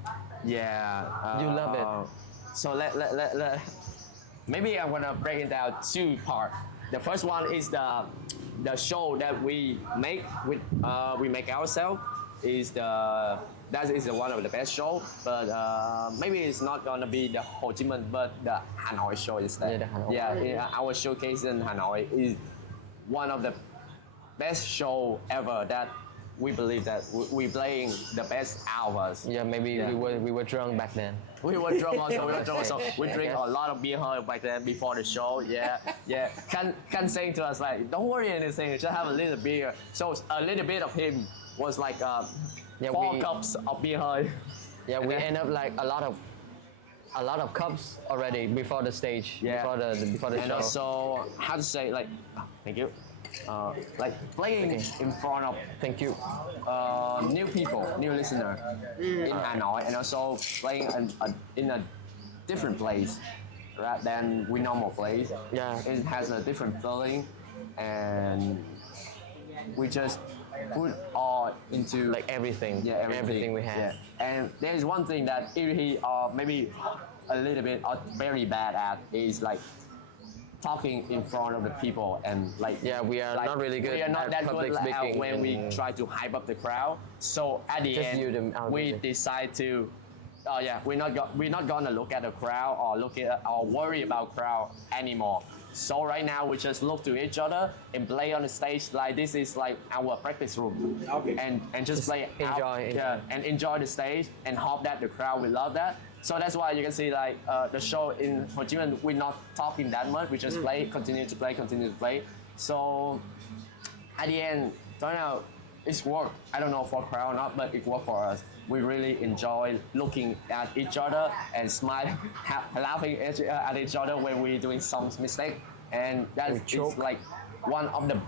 Yeah. You love it. So let maybe I'm gonna break it down two parts. The first one is the show that we make ourselves. That is one of the best show, but maybe it's not gonna be the Ho Chi Minh, but the Hanoi show instead. Yeah, the Hanoi. Yeah, our showcase in Hanoi is one of the best show ever. That we believe that we playing the best hours. Yeah, maybe we were drunk back then. We were drunk also. We drink a lot of beer back then before the show. Yeah. Can saying to us like, don't worry anything, just have a little beer. So a little bit of him was like 4 cups of beer. Yeah, we end up like a lot of cups already before the stage. Yeah. Before the And show. also how to say like, thank you. Like playing in front of Thank you. new people, new listener in Hanoi, and also playing in a different place than we normal plays. Yeah. It has a different feeling, and we just put all into Like everything. yeah, Everything we have. Yeah. And there is one thing that irihi are maybe a little bit or very bad at is like talking in front of the people and like Yeah, we are not really good we are not at that public good speaking when we and- try to hype up the crowd. So at the Just you, end our we music. decide to oh yeah, we're not gonna look at the crowd or look at or worry about crowd anymore. So right now we just look to each other and play on the stage like this is like our practice room. Okay. And just play enjoy. yeah, and enjoy the stage and hope that the crowd will love that. So that's why you can see like the show in Ho Chi Minh, we're not talking that much. We just play, continue to play, continue to play. So at the end, turn out it's work. I don't know for crowd or not, but it worked for us. We really enjoy looking at each other and smiling, laughing at each other when we're doing some mistake. And that We is joke. like one of the,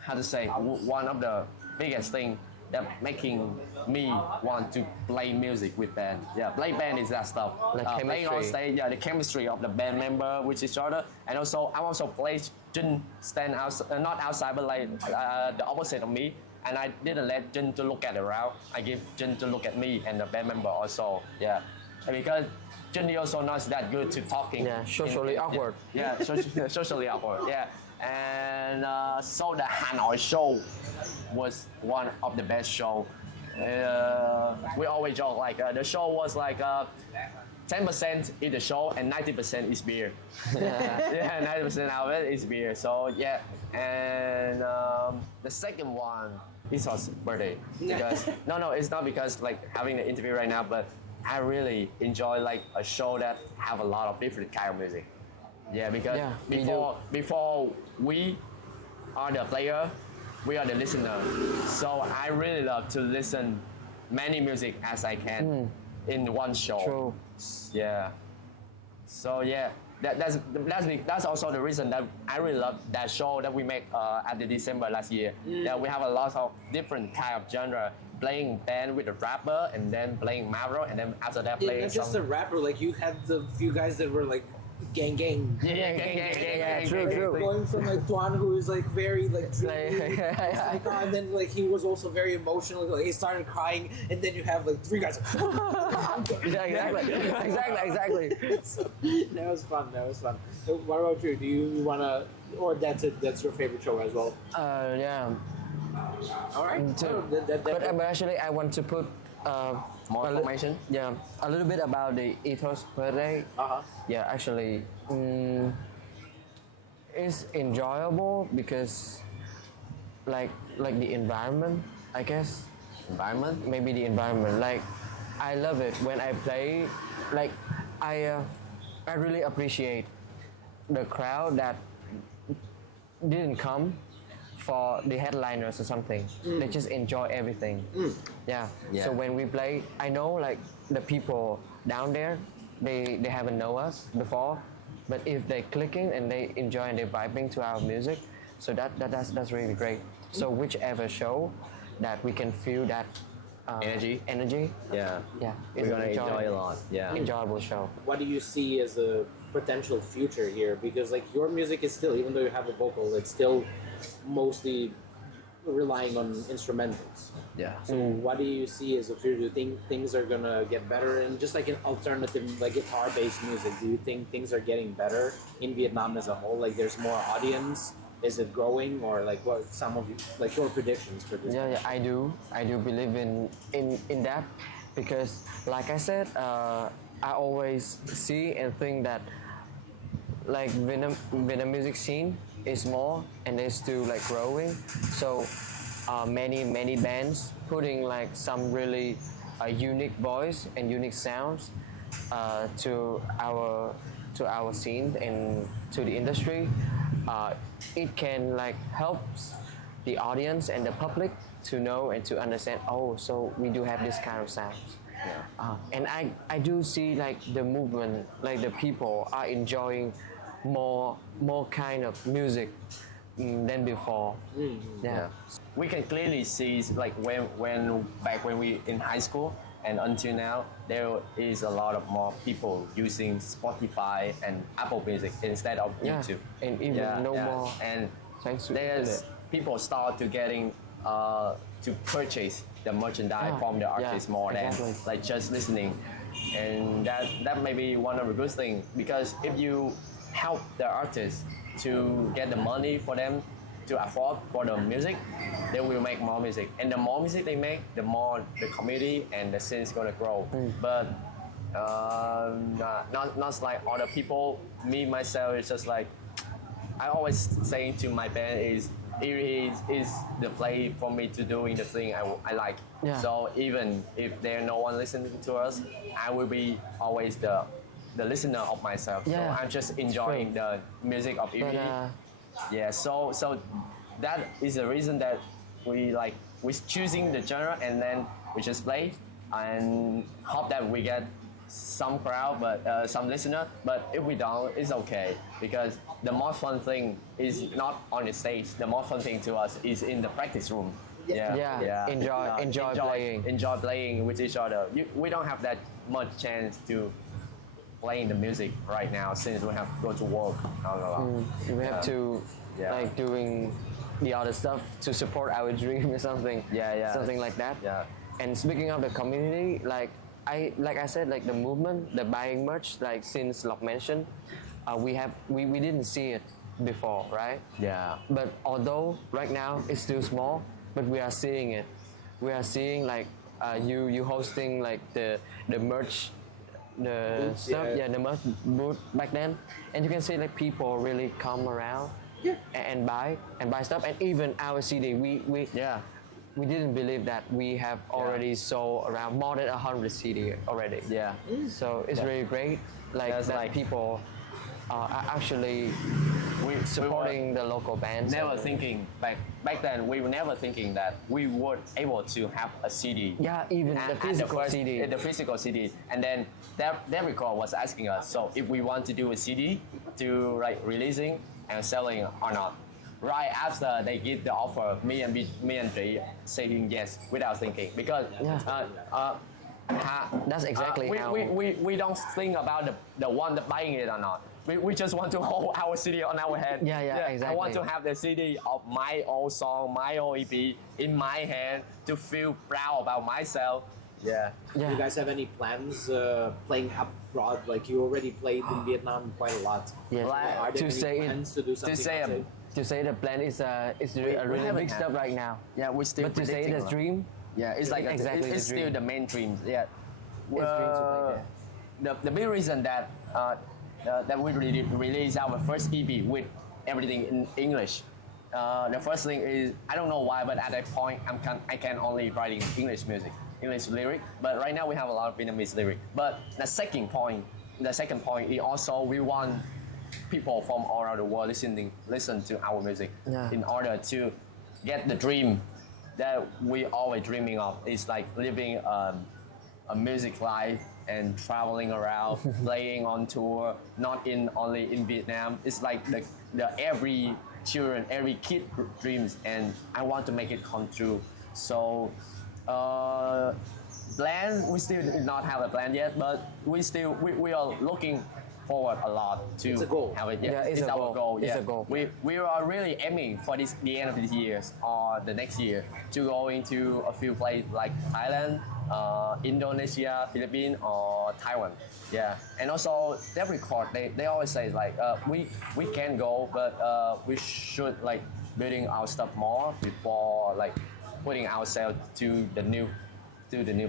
how to say, one of the biggest thing that making me want to play music with band. Yeah, play band is that stuff. Like playing on chemistry. stage, yeah, the chemistry of the band member with each other, and also I also play Jin stand outside, not outside, but like the opposite of me. And I didn't let Jin to look at the crowd. I give Jin to look at me and the band member also. Yeah, and because Jin also not that good to talking. Yeah, socially awkward. Yeah, socially awkward. Yeah, and so the Hanoi show was one of the best show. We always joke like the show was like 10% is the show and 90% is beer. Yeah, 90% of it is beer. So yeah, and the second one Ethos birthday because no, it's not because like having the interview right now, but I really enjoy like a show that have a lot of different kind of music. Yeah, because Yeah, me before we are the player, we are the listener. So I really love to listen many music as I can in one show. True. Yeah. So yeah, that's also the reason that I really love that show that we make at the December last year. Yeah, we have a lot of different kind of genre. Playing band with a rapper and then playing Marvel and then after that Yeah, playing not just some. a rapper. Like you had the few guys that were like gang. Yeah, true, Like, true. going from like Tuan, who is like very like dreamy, Like- it's like, oh, and then like he was also very emotional. Like, he started crying, and then you have like three guys. Yeah, exactly. That was fun. So what about you? Do you wanna, or that's it? That's your favorite show as well? Yeah. All right. Too. But actually, I want to put More a li- information? Yeah, a little bit about the Ethos birthday. Uh-huh. Yeah, actually, it's enjoyable because, like the environment, I guess. Environment? Maybe the environment. Like, I love it when I play. Like, I really appreciate the crowd that didn't come for the headliners or something. They just enjoy everything. Yeah. Yeah. So when we play, I know like the people down there, they haven't know us before, but if they clicking and they enjoy and they're vibing to our music, so that's really great. So whichever show that we can feel that energy, Yeah. yeah, We're it's gonna an enjoy a lot. Yeah. enjoyable show. What do you see as a potential future here? Because like your music is still, even though you have a vocal, it's still mostly relying on instrumentals. Yeah. So what do you see as a future? Do you think things are gonna get better? And just like an alternative, like guitar-based music, do you think things are getting better in Vietnam as a whole? Like there's more audience? Is it growing, or like what some of you, like your predictions for this? Yeah, I do believe in that because, like I said, I always see and think that like Vietnam music scene is more and it's still like growing. So many bands putting like some really unique voice and unique sounds to our scene and to the industry. It can like helps the audience and the public to know and to understand. Oh, so we do have this kind of sounds. And I do see like the movement, like the people are enjoying more kind of music than before. Yeah. We can clearly see like when back when we in high school and until now there is a lot of more people using Spotify and Apple Music instead of Yeah. YouTube. And even no more And thanks to there's internet. people start to getting to purchase the merchandise Yeah, from the yeah, artist more exactly. than like just listening, and that may be one of the good things, because if you help the artist to get the money for them to afford for the music, they will make more music, and the more music they make, the more the community and the scene is gonna grow. But not like other people. Me myself is just like, I always saying to my band is irihi is the play for me to doing the thing I like. Yeah. So even if there no one listening to us, I will be always the listener of myself. Yeah, So I'm just enjoying the music of But irihi. Yeah. So that is the reason that we choosing the genre, and then we just play and hope that we get some crowd, but some listener. But if we don't, it's okay, because the more fun thing is not on the stage. The more fun thing to us is in the practice room. Yeah. Enjoy playing. Enjoy playing with each other. We don't have that much chance to playing the music right now, since we have to go to work. We have to Yeah. like doing the other stuff to support our dream or something. Yeah. Something like that. Yeah. And speaking of the community, like I said, like the movement, the buying merch, like since Locke mentioned, we didn't see it before, right? Yeah. But although right now it's still small, but we are seeing it. We are seeing like you hosting like the merch, the Booths, stuff, yeah. the merch booth back then, and you can see like people really come around and buy stuff, and even our CD, Yeah. we didn't believe that we have already sold around more than 100 CD already. Yeah. So it's really great, like That's that like- people are actually supporting the local bands. Never and- thinking back then, we were never thinking that we were able to have a CD. Yeah, even And- the and physical first- CD. The physical CD, and then that record was asking us, so if we want to do a CD to like releasing and selling or not. Right after they give the offer, me and Dre saying yes without thinking, because That's exactly how. we don't think about the one that buying it or not. We just want to hold our CD on our hand. Yeah, I want to exactly. have the CD of my old song, my old EP in my hand to feel proud about myself. Yeah. Do you guys have any plans playing abroad? Like you already played in Vietnam quite a lot. Yes. Are there To any say it- plans to do something? say outside? To say the plan is a really haven't big had- step right now. Yeah, we're still But to say predicting it a as lot. dream, Yeah, it's like Exactly it's the dream. still the main dream. Yeah. dream to play The big reason that that we release our first EP with everything in English. The first thing is, I don't know why, but at that point I can only writing English music, English lyric. But right now we have a lot of Vietnamese lyric. But the second point is also we want people from all around the world listen to our music Yeah. in order to get the dream that we always dreaming of. Is like living a music life and traveling around, playing on tour, not only in Vietnam. It's like the every kid dreams, and I want to make it come true. So plan, we still do not have a plan yet, but we are looking forward a lot to It's a goal. have it. Yeah, it's a our goal. goal. It's Yeah. a goal. We are really aiming for the end of this year or the next year to go into a few places like Thailand, Indonesia, Philippines, or Taiwan. Yeah, and also that record they always say like we can go, but we should like building our stuff more before like putting ourselves to the new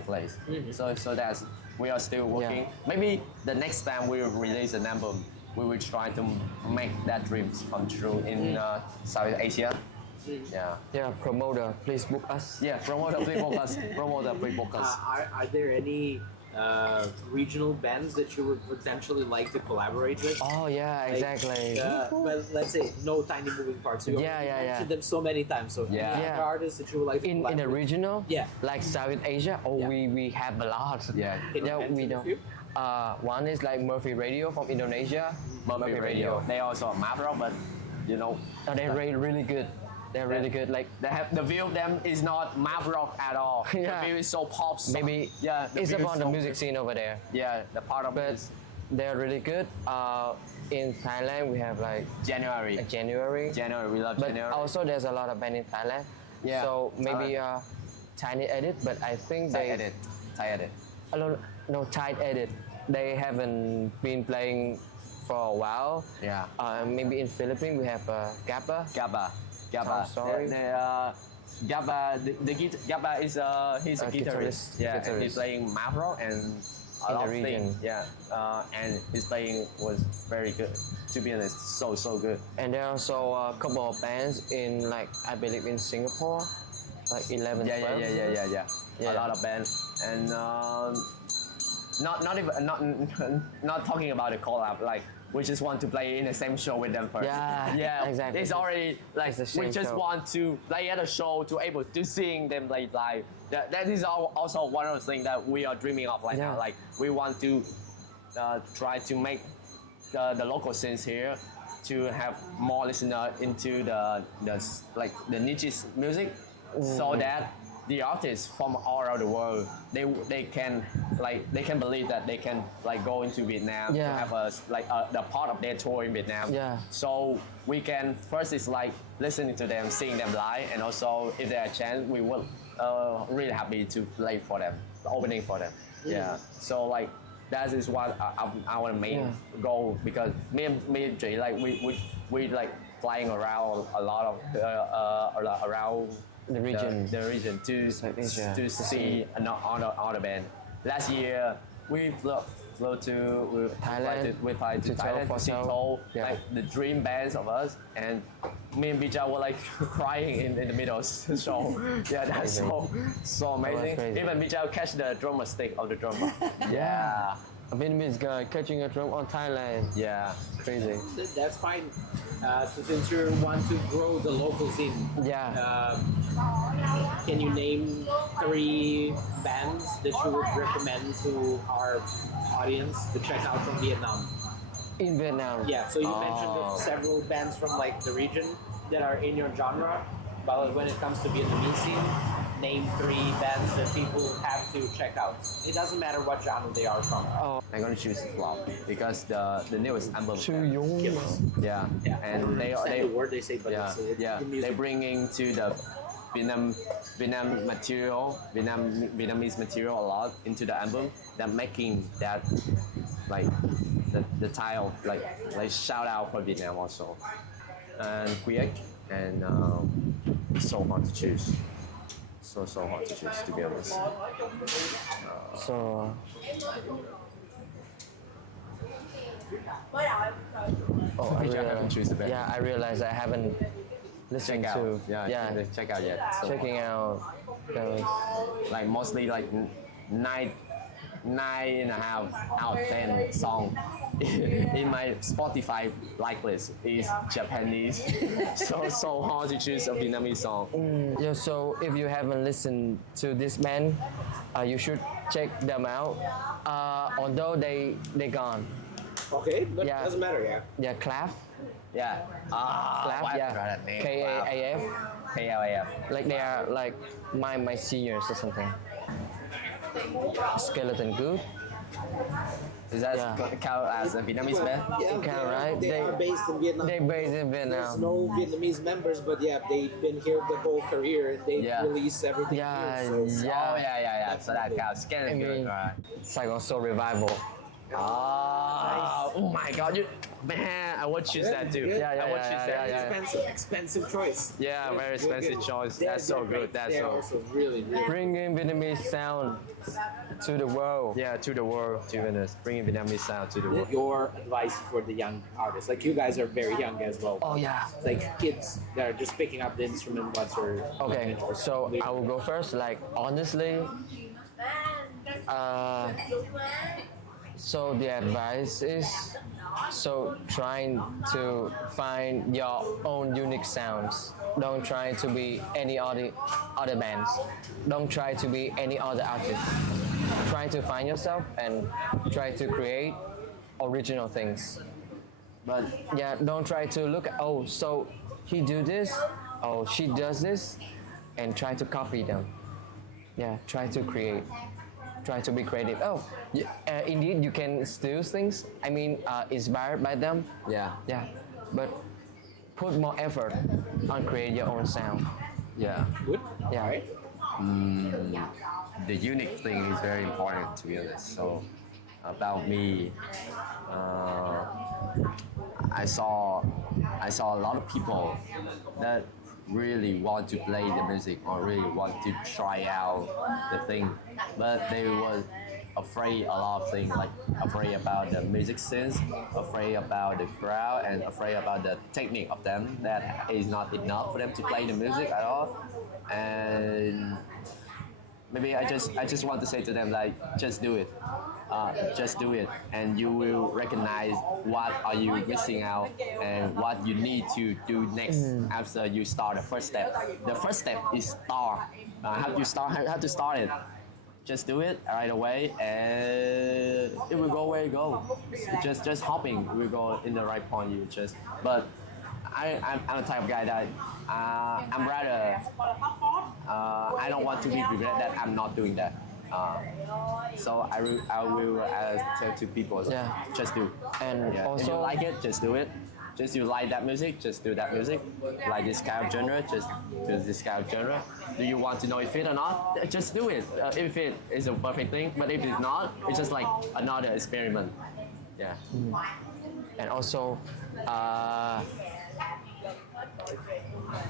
place. So that's we are still working. Yeah. Maybe the next time we will release an album, we will try to make that dreams come true in South Asia. Yeah. yeah, promoter, please book us. Yeah, promoter, please book us. Promoter, please book us. Are there any regional bands that you would potentially like to collaborate with? Oh yeah, Like, exactly. well, let's say no tiny moving parts. You Yeah, already yeah, mentioned yeah. them so many times. So Yeah. any Yeah. other artists that you would like to in the collaborate with? regional, Yeah. like South Asia, Yeah. we have a lot. Yeah. Can you mention we a know. few? One is like Murphy Radio from Indonesia. Murphy Radio. They also Map Rock, but you know. They're really good. They're really good. Like They have the view of them is not math rock at all. Yeah. The view is so pop. maybe yeah, it's view is about the so music good. scene over there. Yeah, the part of it But is they're really good. In Thailand, we have like January. January. January, we love But January. also there's a lot of band in Thailand. Yeah, So maybe Thailand. Tiny Edit, but I think Thai they edit. Thai edit. I don't no Tide Edit. They haven't been playing for a while. Yeah. Maybe in Philippines we have Gabba. Gabba. Gabba. I'm sorry. Gabba, Gabba is he's a A guitarist. guitarist. Yeah, and Guitarist. he's playing math rock and a In lot the of things. region. Yeah, and his playing was very good. To be honest, so good. And there are also a couple of bands in like I believe in Singapore, like 11, Yeah, 12. yeah. Yeah. A lot of bands and not even not talking about the collab. Like we just want to play in the same show with them first. Yeah, yeah, exactly. It's already like It's the same we just show. want to play at a show to able to seeing them play live. That is also one of the things that we are dreaming of right Yeah. now. Like we want to try to make the local scenes here to have more listener into the like the niche music, so that the artists from all around the world they can believe that they can like go into Vietnam to Yeah. have the part of their tour in Vietnam. Yeah. So we can first is like listening to them, seeing them live, and also if there are a chance, we will really happy to play for them, opening for them. Yeah. So like that is what our main Yeah. goal, because me and Jay like we like flying around a lot of around The region. the region to South Asia. to see all the band. Last year we flew to Thailand, we fly to to Thailand to see Seoul. Seoul, Yeah. like the dream bands of us, and me and Bija were like crying in the middle of the show. Yeah, that's so amazing. crazy. Even Bija catch the drummer stick of the drummer. Yeah, A Vietnamese guy catching a drum on Thailand. yeah. Crazy. That's fine. So since you want to grow the local scene, Yeah. can you name 3 bands that you would recommend to our audience to check out from Vietnam? In Vietnam. Yeah, so you mentioned the several bands from like the region that are in your genre, but when it comes to Vietnamese scene, name 3 bands that people have to check out. It doesn't matter what genre they are from. I'm gonna choose Flop because the newest album. Chu Yung. Yeah, Yeah, I and don't they understand the word they say, but yeah, it's yeah. the They music. bringing to the Vietnamese material a lot into the album. They're making that like the tile like shout out for Vietnam also, and Quick and so hard to choose. So hard to choose, to be honest. So oh, Which I haven't choose the band. yeah, I realized I haven't listened Check out. to. Yeah, check out yet. So, Checking out those. like mostly like 9.5 out of 10 song in my Spotify like list is Japanese. so hard to choose a Vietnamese song. Yeah, so if you haven't listened to this band, you should check them out. Although they gone. Okay, but Yeah. it doesn't matter, yeah. Yeah, Clap. Yeah. Clap, why I yeah. forgot that name. KAAF. KLAF. Like they are like my seniors or something. Skeleton Good. Is that Yeah. count as a Vietnamese band? Yeah, Okay, right. They are based in Vietnam. They based in There's Vietnam. no Vietnamese members, but yeah, they've been here the whole career. They Yeah. release everything Yeah, here. So yeah. Oh yeah. So that counts. Get I it mean, good. Alright. Saigon Soul Revival. Oh my God! Man, I would choose that too. Yeah, I would choose that. yeah. expensive choice. Yeah, very expensive choice. That's so good. That's They're so. also really. Bringing Vietnamese sound to the world. Yeah, to the world, to Venice, bringing Vietnamese sound to the world. Your advice for the young artists, like you guys are very young as well. Oh yeah. Like kids that are just picking up the instrument. What's your Okay, so I will go first. Like honestly, so the advice is trying to find your own unique sounds. Don't try to be any other bands. Don't try to be any other artist. Try to find yourself and try to create original things. But Yeah, don't try to look at, oh, so he do this, oh, she does this, and try to copy them. Yeah, try to create, try to be creative. Oh, indeed, you can steal things. I mean, inspired by them. Yeah. Yeah, but put more effort on create your own sound. Yeah. Good. Yeah. All right. The unique thing is very important, to be honest. So about me, I saw a lot of people that really want to play the music or really want to try out the thing, but they were afraid a lot of things, like afraid about the music sense, afraid about the crowd, and afraid about the technique of them that is not enough for them to play the music at all. And maybe I just want to say to them, like, just do it. Just do it, and you will recognize what are you missing out and what you need to do next after you start the first step. The first step is start. How to start it. Just do it right away, and it will go where you go. Just hopping will go in the right point. You just, but I'm the type of guy that I'm rather I don't want to be regret that I'm not doing that. So I will tell to people, Yeah. just do. And If you also, like it, just do it. Just you like that music, just do that music. Like this kind of genre, just do this kind of genre. Do you want to know if it or not? Just do it. If it is a perfect thing, but if it's not, it's just like another experiment. Yeah. and also,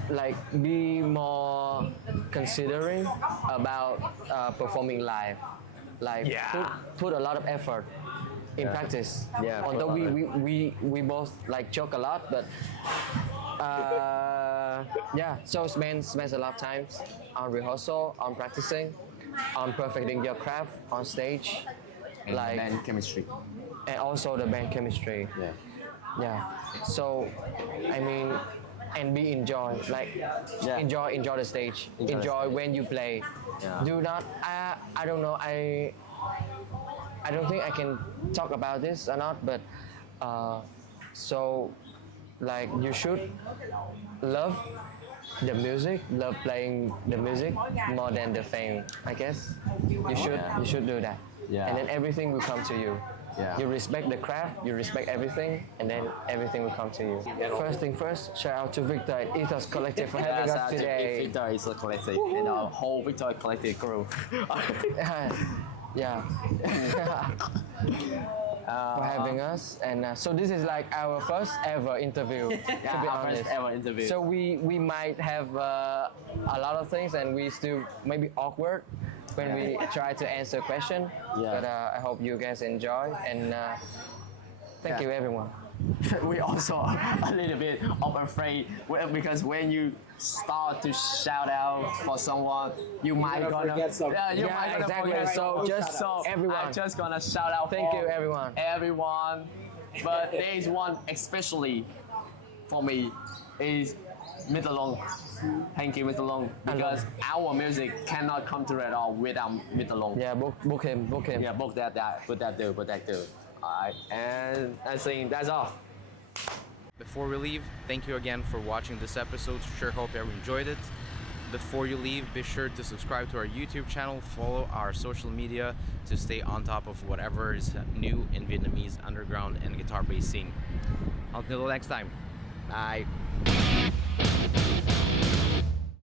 like be more considering about performing live. Like put a lot of effort in practice. Yeah, Although put a we, lot we both like joke a lot, but yeah. So spends a lot of time on rehearsal, on practicing, on perfecting your craft on stage, And like band chemistry. and also the band chemistry. Yeah. Yeah. So, I mean, and be enjoy, like Yeah. enjoy the stage. Enjoy the Enjoy stage. when you play. Yeah. Do not. I don't know. I don't think I can talk about this or not, but so like you should love the music, love playing the music more than the fame. I guess you should do that. Yeah. And then everything will come to you. Yeah. You respect the craft, you respect everything, and then everything will come to you. First thing first, shout out to Viktor at Ethos Collective for having us today. Victor is a collective, and our whole Victor collective crew. Yeah. For having us, and so this is like our first ever interview. To be our honest, first ever interview. So we might have a lot of things, and we still maybe awkward when we try to answer question. Yeah. But I hope you guys enjoy, and thank you everyone. We also are a little bit of afraid because when you start to shout out for someone, you might gonna forget something. Yeah, you Yeah, might gonna exactly. forget. So just everyone. I'm just gonna shout out. Thank for you, everyone. Everyone, but there is one especially for me is Mr. Long. Thank you, Mr. Long, because our music cannot come through at all without Mr. Long. Yeah, book him. Yeah, book that, put that too. Alright, and I think that's all. Before we leave, thank you again for watching this episode. Sure hope you enjoyed it. Before you leave, be sure to subscribe to our YouTube channel, follow our social media to stay on top of whatever is new in Vietnamese underground and guitar-based scene. Until next time, bye.